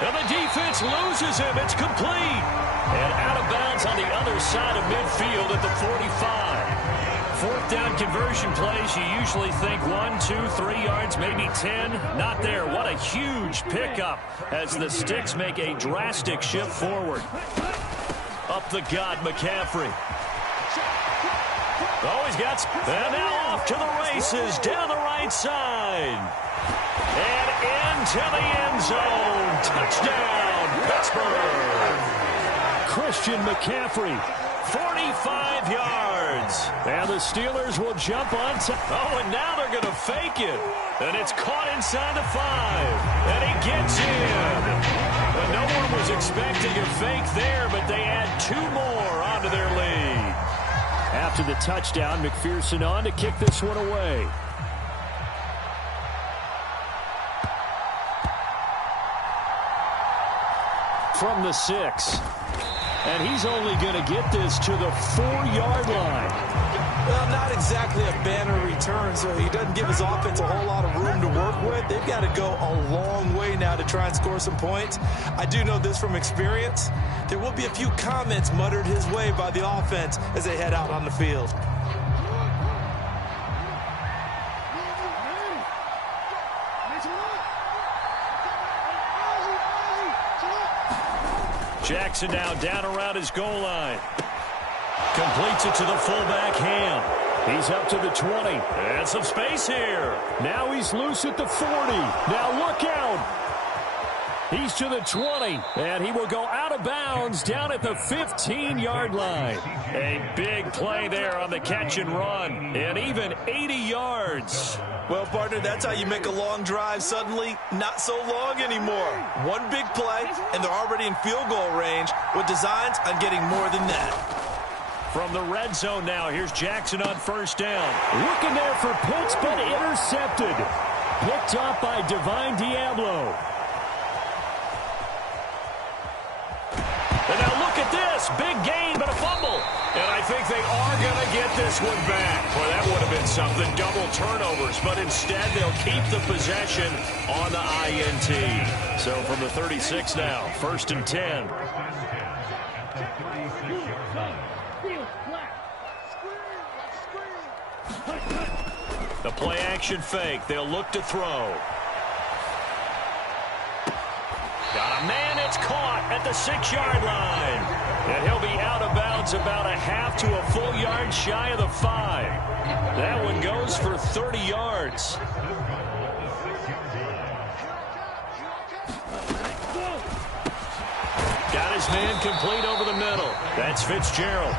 And the defense loses him. It's complete. And out of bounds on the other side of midfield at the 45. 4th down conversion plays, you usually think 1, 2, 3 yards, maybe 10. Not there. What a huge pickup as the Sticks make a drastic shift forward. Up the gut, McCaffrey. Oh, he's got... And now off to the races down the right side. And into the end zone. Touchdown, Pittsburgh. Christian McCaffrey, 45 yards. And the Steelers will jump on top. Oh, and now they're going to fake it. And it's caught inside the 5. And he gets in. But no one was expecting a fake there, but they add 2 more onto their lead. After the touchdown, McPherson on to kick this one away. From the 6. And he's only going to get this to the 4-yard line. Well, not exactly a banner return, so he doesn't give his offense a whole lot of room to work with. They've got to go a long way now to try and score some points. I do know this from experience. There will be a few comments muttered his way by the offense as they head out on the field. Jackson now down around his goal line. Completes it to the fullback, Ham. He's up to the 20. And some space here. Now he's loose at the 40. Now look out. He's to the 20. And he will go out of bounds down at the 15-yard line. A big play there on the catch and run. And even 80 yards. Well, partner, that's how you make a long drive suddenly not so long anymore. One big play, and they're already in field goal range with designs on getting more than that. From the red zone now, here's Jackson on 1st down. Looking there for Pitts, but intercepted. Picked up by Divine Diablo. And now look at this. Big gain, but a fumble. And I think they are going to get this one back. Well, that would have been something. Double turnovers. But instead, they'll keep the possession on the INT. So from the 36 now, 1st and 10. The play action fake. They'll look to throw. Got a man. It's caught at the 6-yard line. And he'll be out of bounds about a half to a full yard shy of the 5. That one goes for 30 yards. Got his man complete over the middle. That's Fitzgerald.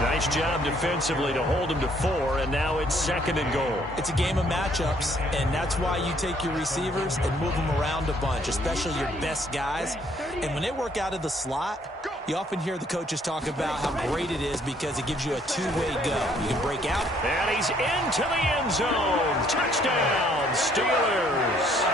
Nice job defensively to hold him to 4, and now it's 2nd and goal. It's a game of matchups, and that's why you take your receivers and move them around a bunch, especially your best guys. And when they work out of the slot, you often hear the coaches talk about how great it is because it gives you a two-way go. You can break out. And he's into the end zone. Touchdown, Steelers.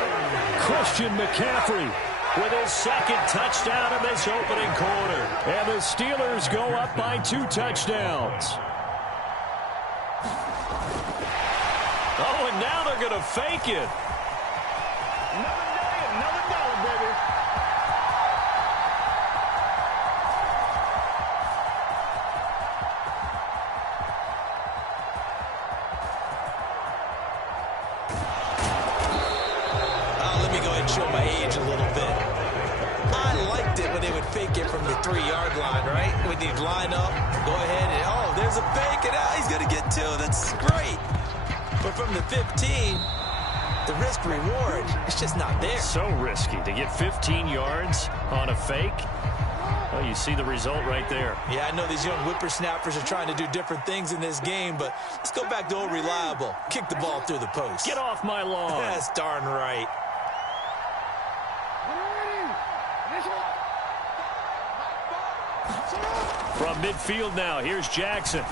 Christian McCaffrey with his 2nd touchdown of this opening quarter. And the Steelers go up by 2 touchdowns. Oh, and now they're going to fake it. Another day, another dollar, baby. Let me go ahead and show my age a little bit. I liked it when they would fake it from the 3-yard line, right? When they'd line up, go ahead and, oh, there's a fake, and he's going to get 2. That's great. But from the 15, the risk-reward, it's just not there. So risky to get 15 yards on a fake. Well, you see the result right there. Yeah, I know these young whippersnappers are trying to do different things in this game, but let's go back to old reliable. Kick the ball through the post. Get off my lawn. That's darn right. From midfield now, here's Jackson.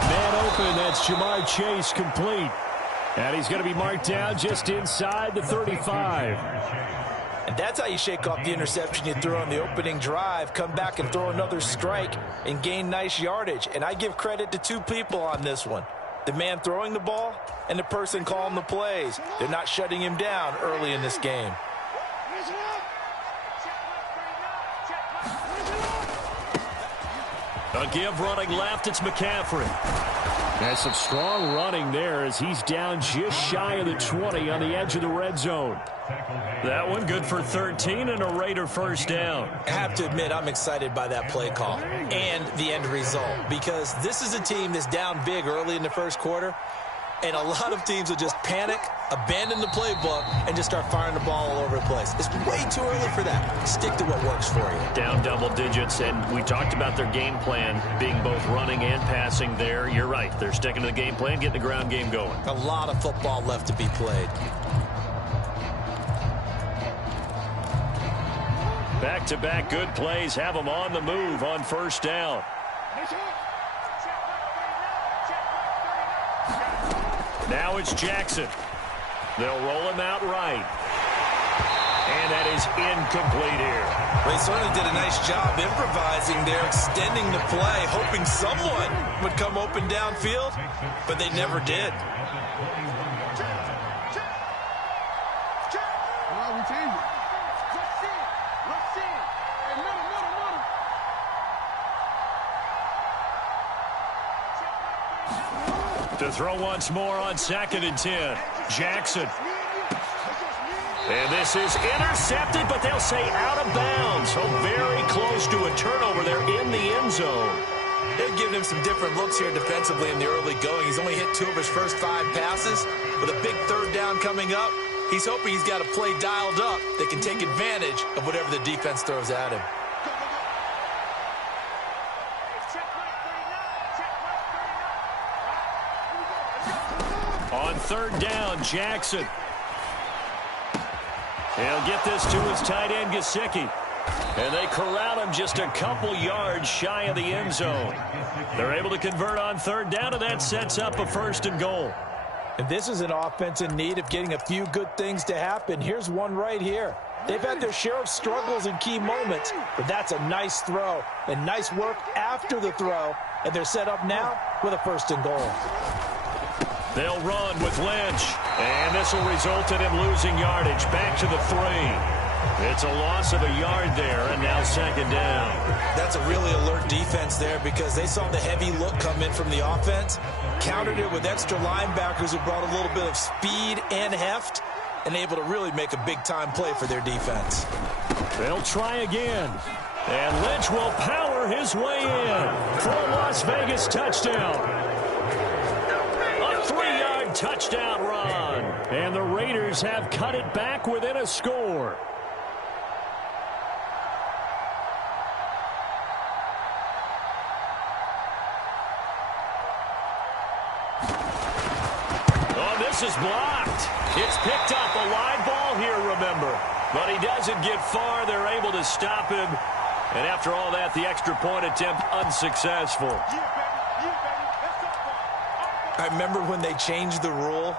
Man open, that's Jamar Chase complete. And he's going to be marked down just inside the 35. And that's how you shake off the interception you threw on the opening drive, come back and throw another strike and gain nice yardage. And I give credit to two people on this one. The man throwing the ball and the person calling the plays. They're not shutting him down early in this game. A give running left, it's McCaffrey. Has some strong running there as he's down just shy of the 20 on the edge of the red zone. That one good for 13 and a Raider first down. I have to admit, I'm excited by that play call and the end result, because this is a team that's down big early in the first quarter, and a lot of teams will just panic, abandon the playbook, and just start firing the ball all over the place. It's way too early for that. Stick to what works for you. Down double digits, and we talked about their game plan being both running and passing there. You're right. They're sticking to the game plan, getting the ground game going. A lot of football left to be played. Back-to-back good plays have them on the move on first down. Now it's Jackson. They'll roll him out right. And that is incomplete here. They certainly did a nice job improvising there, extending the play, hoping someone would come open downfield, but they never did. To throw once more on 2nd and 10. Jackson. And this is intercepted, but they'll say out of bounds. So very close to a turnover there in the end zone. They've given him some different looks here defensively in the early going. He's only hit 2 of his first 5 passes. With a big third down coming up, he's hoping he's got a play dialed up that can take advantage of whatever the defense throws at him. On 3rd down, Jackson. He'll get this to his tight end, Gesicki. And they corral him just a couple yards shy of the end zone. They're able to convert on 3rd down, and that sets up a 1st and goal. And this is an offense in need of getting a few good things to happen. Here's one right here. They've had their share of struggles in key moments, but that's a nice throw and nice work after the throw. And they're set up now with a 1st and goal. They'll run with Lynch, and this will result in him losing yardage. Back to the 3. It's a loss of a yard there, and now 2nd down. That's a really alert defense there because they saw the heavy look come in from the offense, countered it with extra linebackers who brought a little bit of speed and heft, and able to really make a big-time play for their defense. They'll try again, and Lynch will power his way in for a Las Vegas touchdown. 3-yard touchdown run. And the Raiders have cut it back within a score. Oh, this is blocked. It's picked up, a live ball here, remember. But he doesn't get far. They're able to stop him. And after all that, the extra point attempt unsuccessful. I remember when they changed the rule,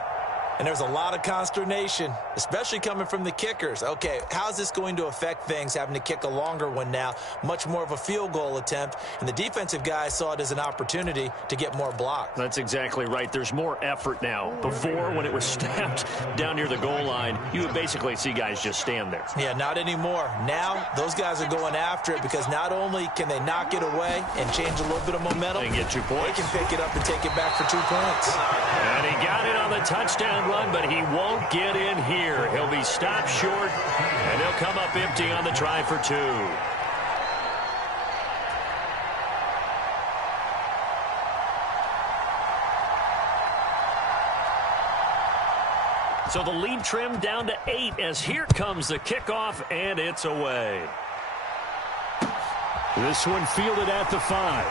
and there was a lot of consternation, especially coming from the kickers. Okay, how's this going to affect things, having to kick a longer one now, much more of a field goal attempt, and the defensive guys saw it as an opportunity to get more blocks. That's exactly right. There's more effort now. Before, when it was snapped down near the goal line, you would basically see guys just stand there. Yeah, not anymore. Now, those guys are going after it because not only can they knock it away and change a little bit of momentum, they get 2 points. They can pick it up and take it back for 2 points. And he got it on the touchdown run, but he won't get in here. He'll be stopped short, and he'll come up empty on the try for 2. So the lead trimmed down to 8 as here comes the kickoff, and it's away. This one fielded at the 5.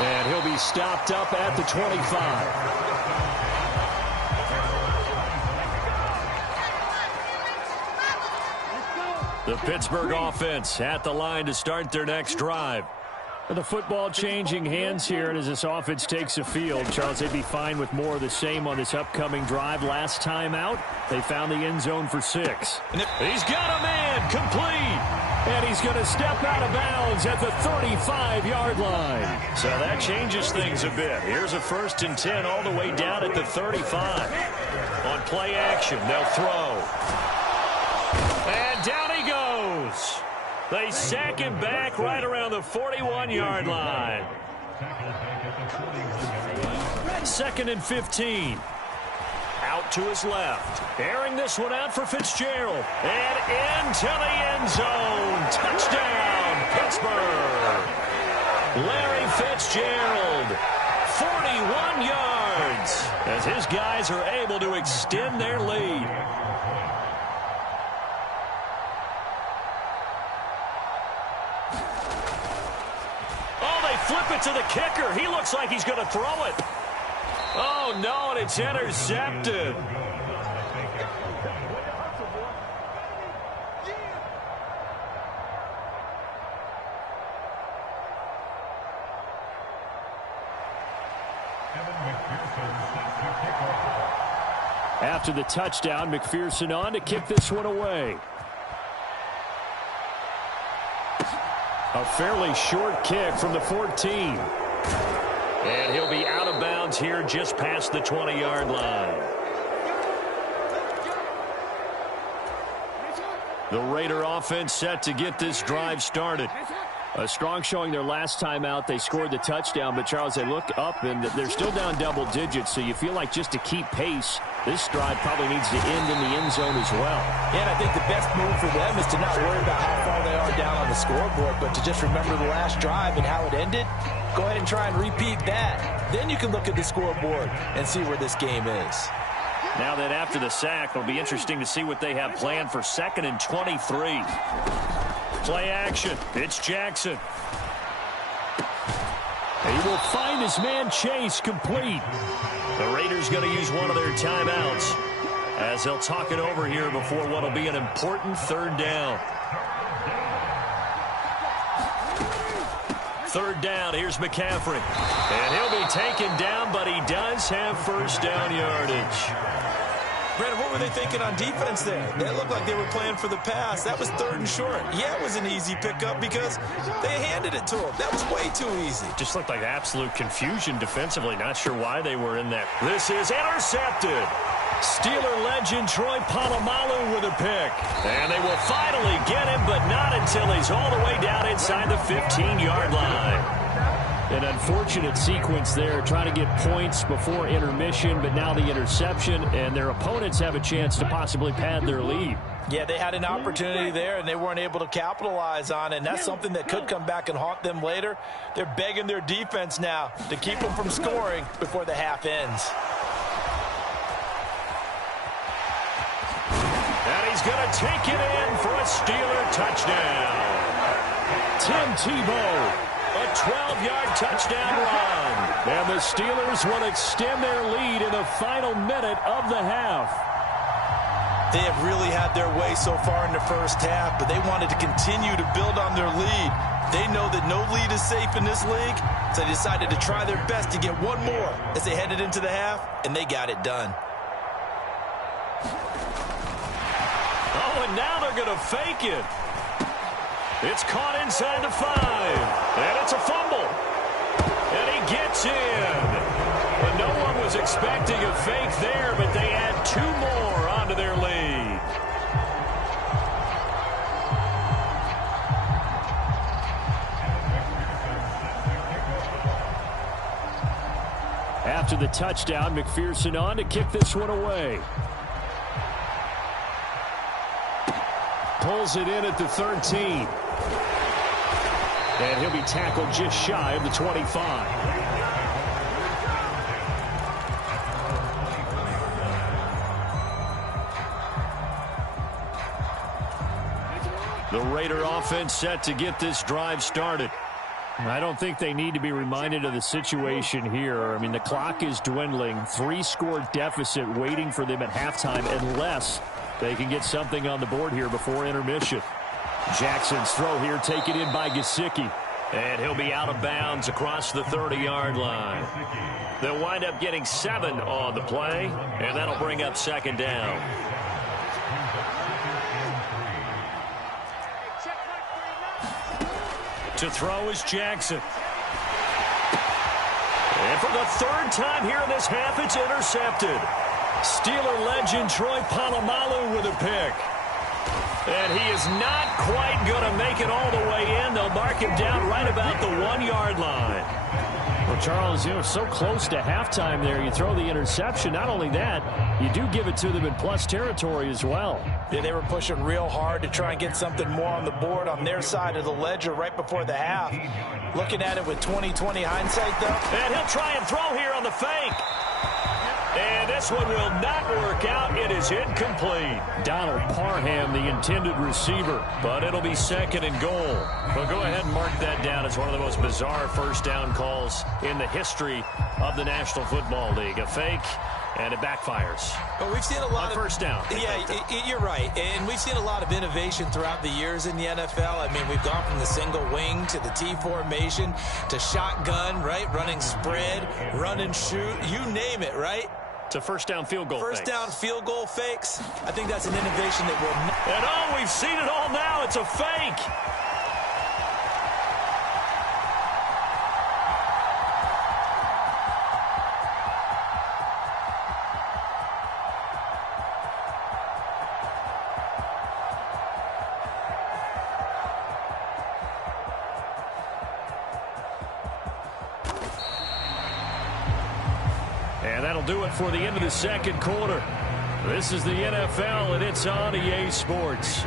And he'll be stopped up at the 25. The Pittsburgh offense at the line to start their next drive. The football changing hands here, and as this offense takes the field, Charles, they'd be fine with more of the same on this upcoming drive. Last time out, they found the end zone for 6. He's got a man complete, and he's going to step out of bounds at the 35-yard line. So that changes things a bit. Here's a 1st and 10 all the way down at the 35. On play action, they'll throw. And down he goes. They sack him back right around the 41-yard line. 2nd and 15. Out to his left. Airing this one out for Fitzgerald. And into the end zone. Touchdown, Pittsburgh. Larry Fitzgerald. 41 yards. As his guys are able to extend their lead. Flip it to the kicker. He looks like he's going to throw it. Oh, no, and it's intercepted. After the touchdown, McPherson on to kick this one away. A fairly short kick from the 14. And he'll be out of bounds here just past the 20-yard line. The Raider offense set to get this drive started. A strong showing their last time out. They scored the touchdown, but, Charles, they look up, and they're still down double digits, so you feel like just to keep pace, this drive probably needs to end in the end zone as well. Yeah, and I think the best move for them is to not worry about how far they are down on the scoreboard, but to just remember the last drive and how it ended. Go ahead and try and repeat that. Then you can look at the scoreboard and see where this game is. Now that after the sack, it'll be interesting to see what they have planned for 2nd and 23. Play action. It's Jackson. He will find his man Chase complete. The Raiders going to use one of their timeouts as they'll talk it over here before what will be an important 3rd down. 3rd down. Here's McCaffrey. And he'll be taken down, but he does have 1st down yardage. Brandon, what were they thinking on defense there? They looked like they were playing for the pass. That was 3rd and short. Yeah, it was an easy pickup because they handed it to him. That was way too easy. Just looked like absolute confusion defensively. Not sure why they were in that. This is intercepted. Steeler legend Troy Polamalu with a pick. And they will finally get him, but not until he's all the way down inside the 15-yard line. An unfortunate sequence there, trying to get points before intermission, but now the interception, and their opponents have a chance to possibly pad their lead. Yeah, they had an opportunity there, and they weren't able to capitalize on it, and that's something that could come back and haunt them later. They're begging their defense now to keep them from scoring before the half ends. And he's going to take it in for a Steeler touchdown. Tim Tebow. A 12-yard touchdown run. And the Steelers will extend their lead in the final minute of the half. They have really had their way so far in the first half, but they wanted to continue to build on their lead. They know that no lead is safe in this league, so they decided to try their best to get one more as they headed into the half, and they got it done. Oh, and now they're going to fake it. It's caught inside the 5, and it's a fumble. And he gets in. But no one was expecting a fake there, but they add 2 more onto their lead. After the touchdown, McPherson on to kick this one away. Pulls it in at the 13. And he'll be tackled just shy of the 25. The Raider offense set to get this drive started. I don't think they need to be reminded of the situation here. I mean, the clock is dwindling. 3-score deficit waiting for them at halftime unless they can get something on the board here before intermission. Jackson's throw here taken in by Gesicki. And he'll be out of bounds across the 30-yard line. They'll wind up getting 7 on the play, and that'll bring up second down. To throw is Jackson. And for the 3rd time here in this half, it's intercepted. Steeler legend Troy Polamalu with a pick. And he is not quite going to make it all the way in. They'll mark him down right about the 1-yard line. Well, Charles, so close to halftime there. You throw the interception. Not only that, you do give it to them in plus territory as well. Yeah, they were pushing real hard to try and get something more on the board on their side of the ledger right before the half. Looking at it with 20/20 hindsight, though. And he'll try and throw here on the fake. And this one will not work out. It is incomplete. Donald Parham, the intended receiver. But it'll be 2nd and goal. Well, go ahead and mark that down as one of the most bizarre first down calls in the history of the National Football League. A fake, and it backfires. But we've seen a lot of first down. Yeah, you're right. And we've seen a lot of innovation throughout the years in the NFL. I mean, we've gone from the single wing to the T formation to shotgun, right? Running spread, run and shoot, you name it, right? To first down field goal fakes. First down field goal fakes. I think that's an innovation that will. And we've seen it all now. It's a fake. And that'll do it for the end of the 2nd quarter. This is the NFL, and it's on EA Sports.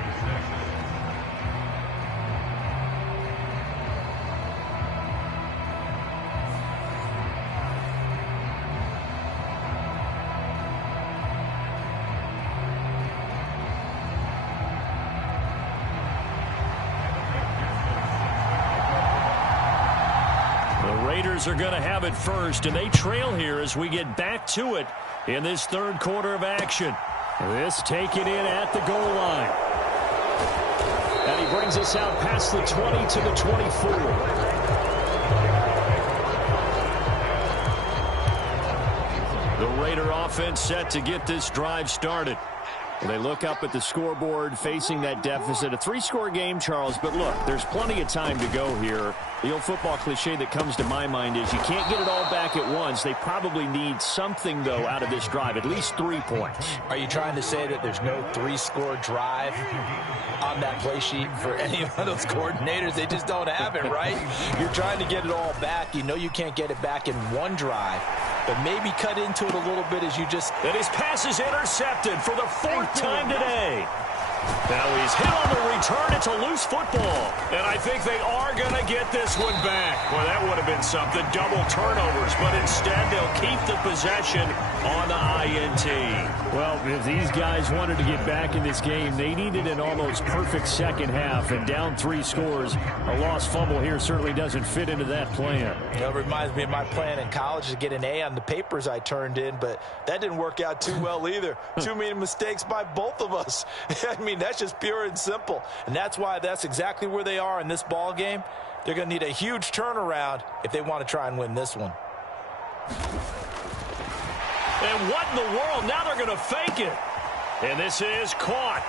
Raiders are going to have it first, and they trail here as we get back to it in this 3rd quarter of action. This taken in at the goal line. And he brings us out past the 20 to the 24. The Raider offense set to get this drive started. They look up at the scoreboard facing that deficit. A 3-score game, Charles, but look, there's plenty of time to go here. The old football cliche that comes to my mind is you can't get it all back at once. They probably need something, though, out of this drive, at least 3 points. Are you trying to say that there's no 3-score drive on that play sheet for any of those coordinators? They just don't have it, right? You're trying to get it all back. You know you can't get it back in one drive, but maybe cut into it a little bit as you just... And his pass is intercepted for the 4th time today. Now he's hit on the return. It's a loose football. And I think they are going to get this one back. Well, that would have been something. Double turnovers. But instead, they'll keep the possession on the INT. Well, if these guys wanted to get back in this game, they needed an almost perfect 2nd half. And down 3 scores, a lost fumble here certainly doesn't fit into that plan. It reminds me of my plan in college to get an A on the papers I turned in. But that didn't work out too well either. Too many mistakes by both of us. I mean, that's just pure and simple. And that's why that's exactly where they are in this ball game. They're going to need a huge turnaround if they want to try and win this one. And what in the world? Now they're going to fake it. And this is caught.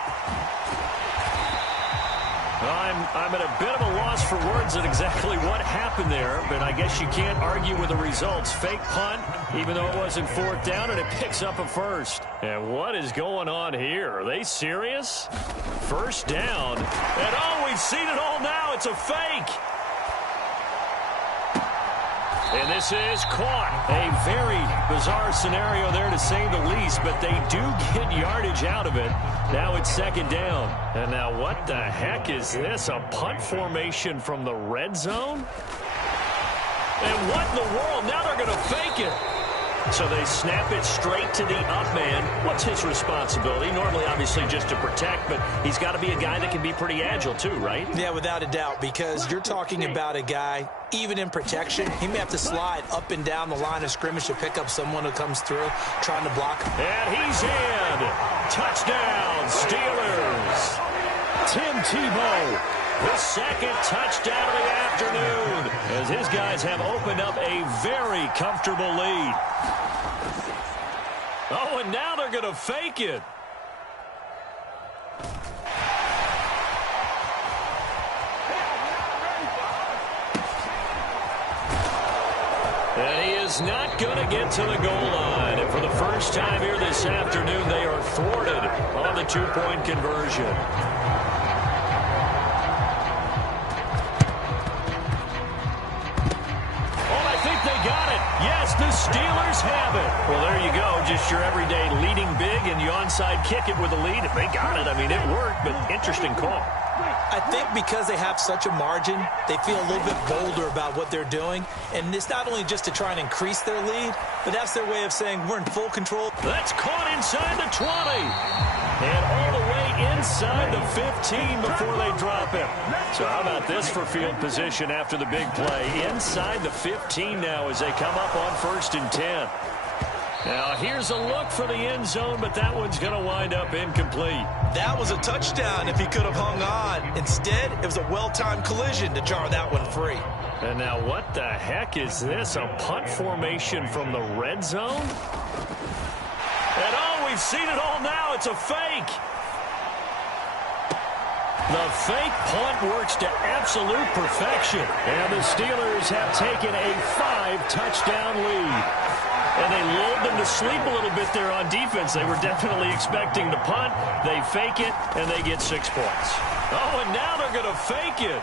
I'm at a bit of a loss for words at exactly what happened there, but I guess you can't argue with the results. Fake punt, even though it wasn't 4th down, and it picks up a 1st. And what is going on here? Are they serious? 1st down. And we've seen it all now. It's a fake. And this is caught. A very bizarre scenario there, to say the least, but they do get yardage out of it. Now it's 2nd down. And now what the heck is this? A punt formation from the red zone? And what in the world? Now they're going to fake it. So they snap it straight to the up man. What's his responsibility? Normally, obviously, just to protect, but he's got to be a guy that can be pretty agile too, right? Yeah, without a doubt, because you're talking about a guy, even in protection, he may have to slide up and down the line of scrimmage to pick up someone who comes through trying to block. And he's in. Touchdown, Steelers. Tim Tebow The second touchdown of the afternoon, as his guys have opened up a very comfortable lead. Oh, and now they're going to fake it. And he is not going to get to the goal line. And for the first time here this afternoon, they are thwarted on the two-point conversion. Yes, the Steelers have it. Well, there you go. Just your everyday leading big, and you onside kick it with a lead. If they got it, I mean, it worked, but interesting call. I think because they have such a margin, they feel a little bit bolder about what they're doing. And it's not only just to try and increase their lead, but that's their way of saying we're in full control. That's caught inside the 20. And all the way inside the 15 before they drop him. So how about this for field position after the big play? Inside the 15 now as they come up on 1st and 10. Now here's a look for the end zone, but that one's going to wind up incomplete. That was a touchdown if he could have hung on. Instead, it was a well-timed collision to jar that one free. And now what the heck is this? A punt formation from the red zone? And oh, we've seen it all now. It's a fake. The fake punt works to absolute perfection. And the Steelers have taken a 5-touchdown lead. And they lulled them to sleep a little bit there on defense. They were definitely expecting to punt. They fake it, and they get 6 points. Oh, and now they're going to fake it.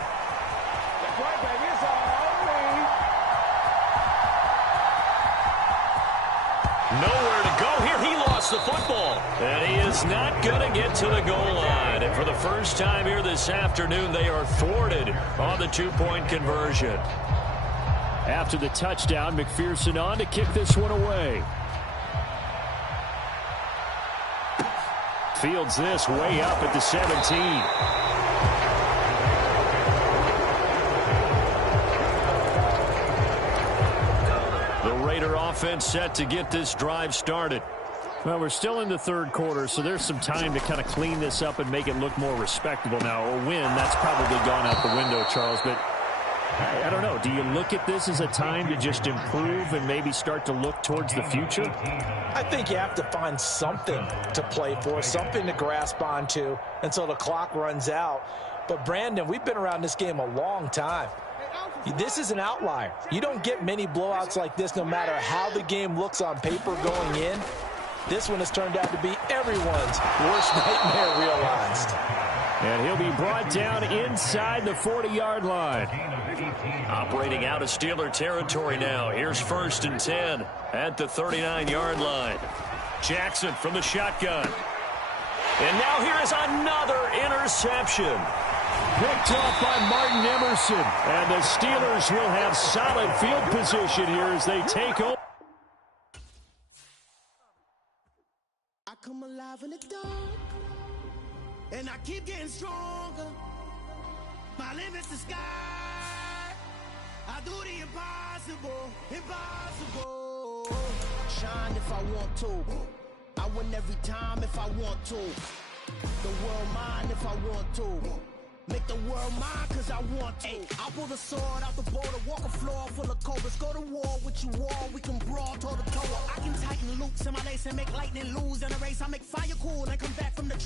Nowhere to go here. He lost the football. And he is not going to get to the goal line. And for the first time here this afternoon, they are thwarted on the two-point conversion. After the touchdown, McPherson on to kick this one away. Fields this way up at the 17. The Raider offense set to get this drive started. Well, we're still in the third quarter, so there's some time to kind of clean this up and make it look more respectable. Now, a win, that's probably gone out the window, Charles, but I don't know. Do you look at this as a time to just improve and maybe start to look towards the future? I think you have to find something to play for, something to grasp onto until the clock runs out. But, Brandon, we've been around this game a long time. This is an outlier. You don't get many blowouts like this no matter how the game looks on paper going in. This one has turned out to be everyone's worst nightmare realized. And he'll be brought down inside the 40-yard line. Operating out of Steeler territory now. Here's 1st and 10 at the 39-yard line. Jackson from the shotgun. And now here is another interception. Picked off by Martin Emerson. And the Steelers will have solid field position here as they take over. I come alive in the dark, and I keep getting stronger. My limit's the sky. I do the impossible, impossible. Shine if I want to. I win every time if I want to. The world mine if I want to. Make the world mine cause I want to. I pull the sword out the border, walk a floor full of cobras. Go to war with you all, we can brawl toe to toe. I can tighten loops in my lace and make lightning lose in a race. I make fire cool and come back from the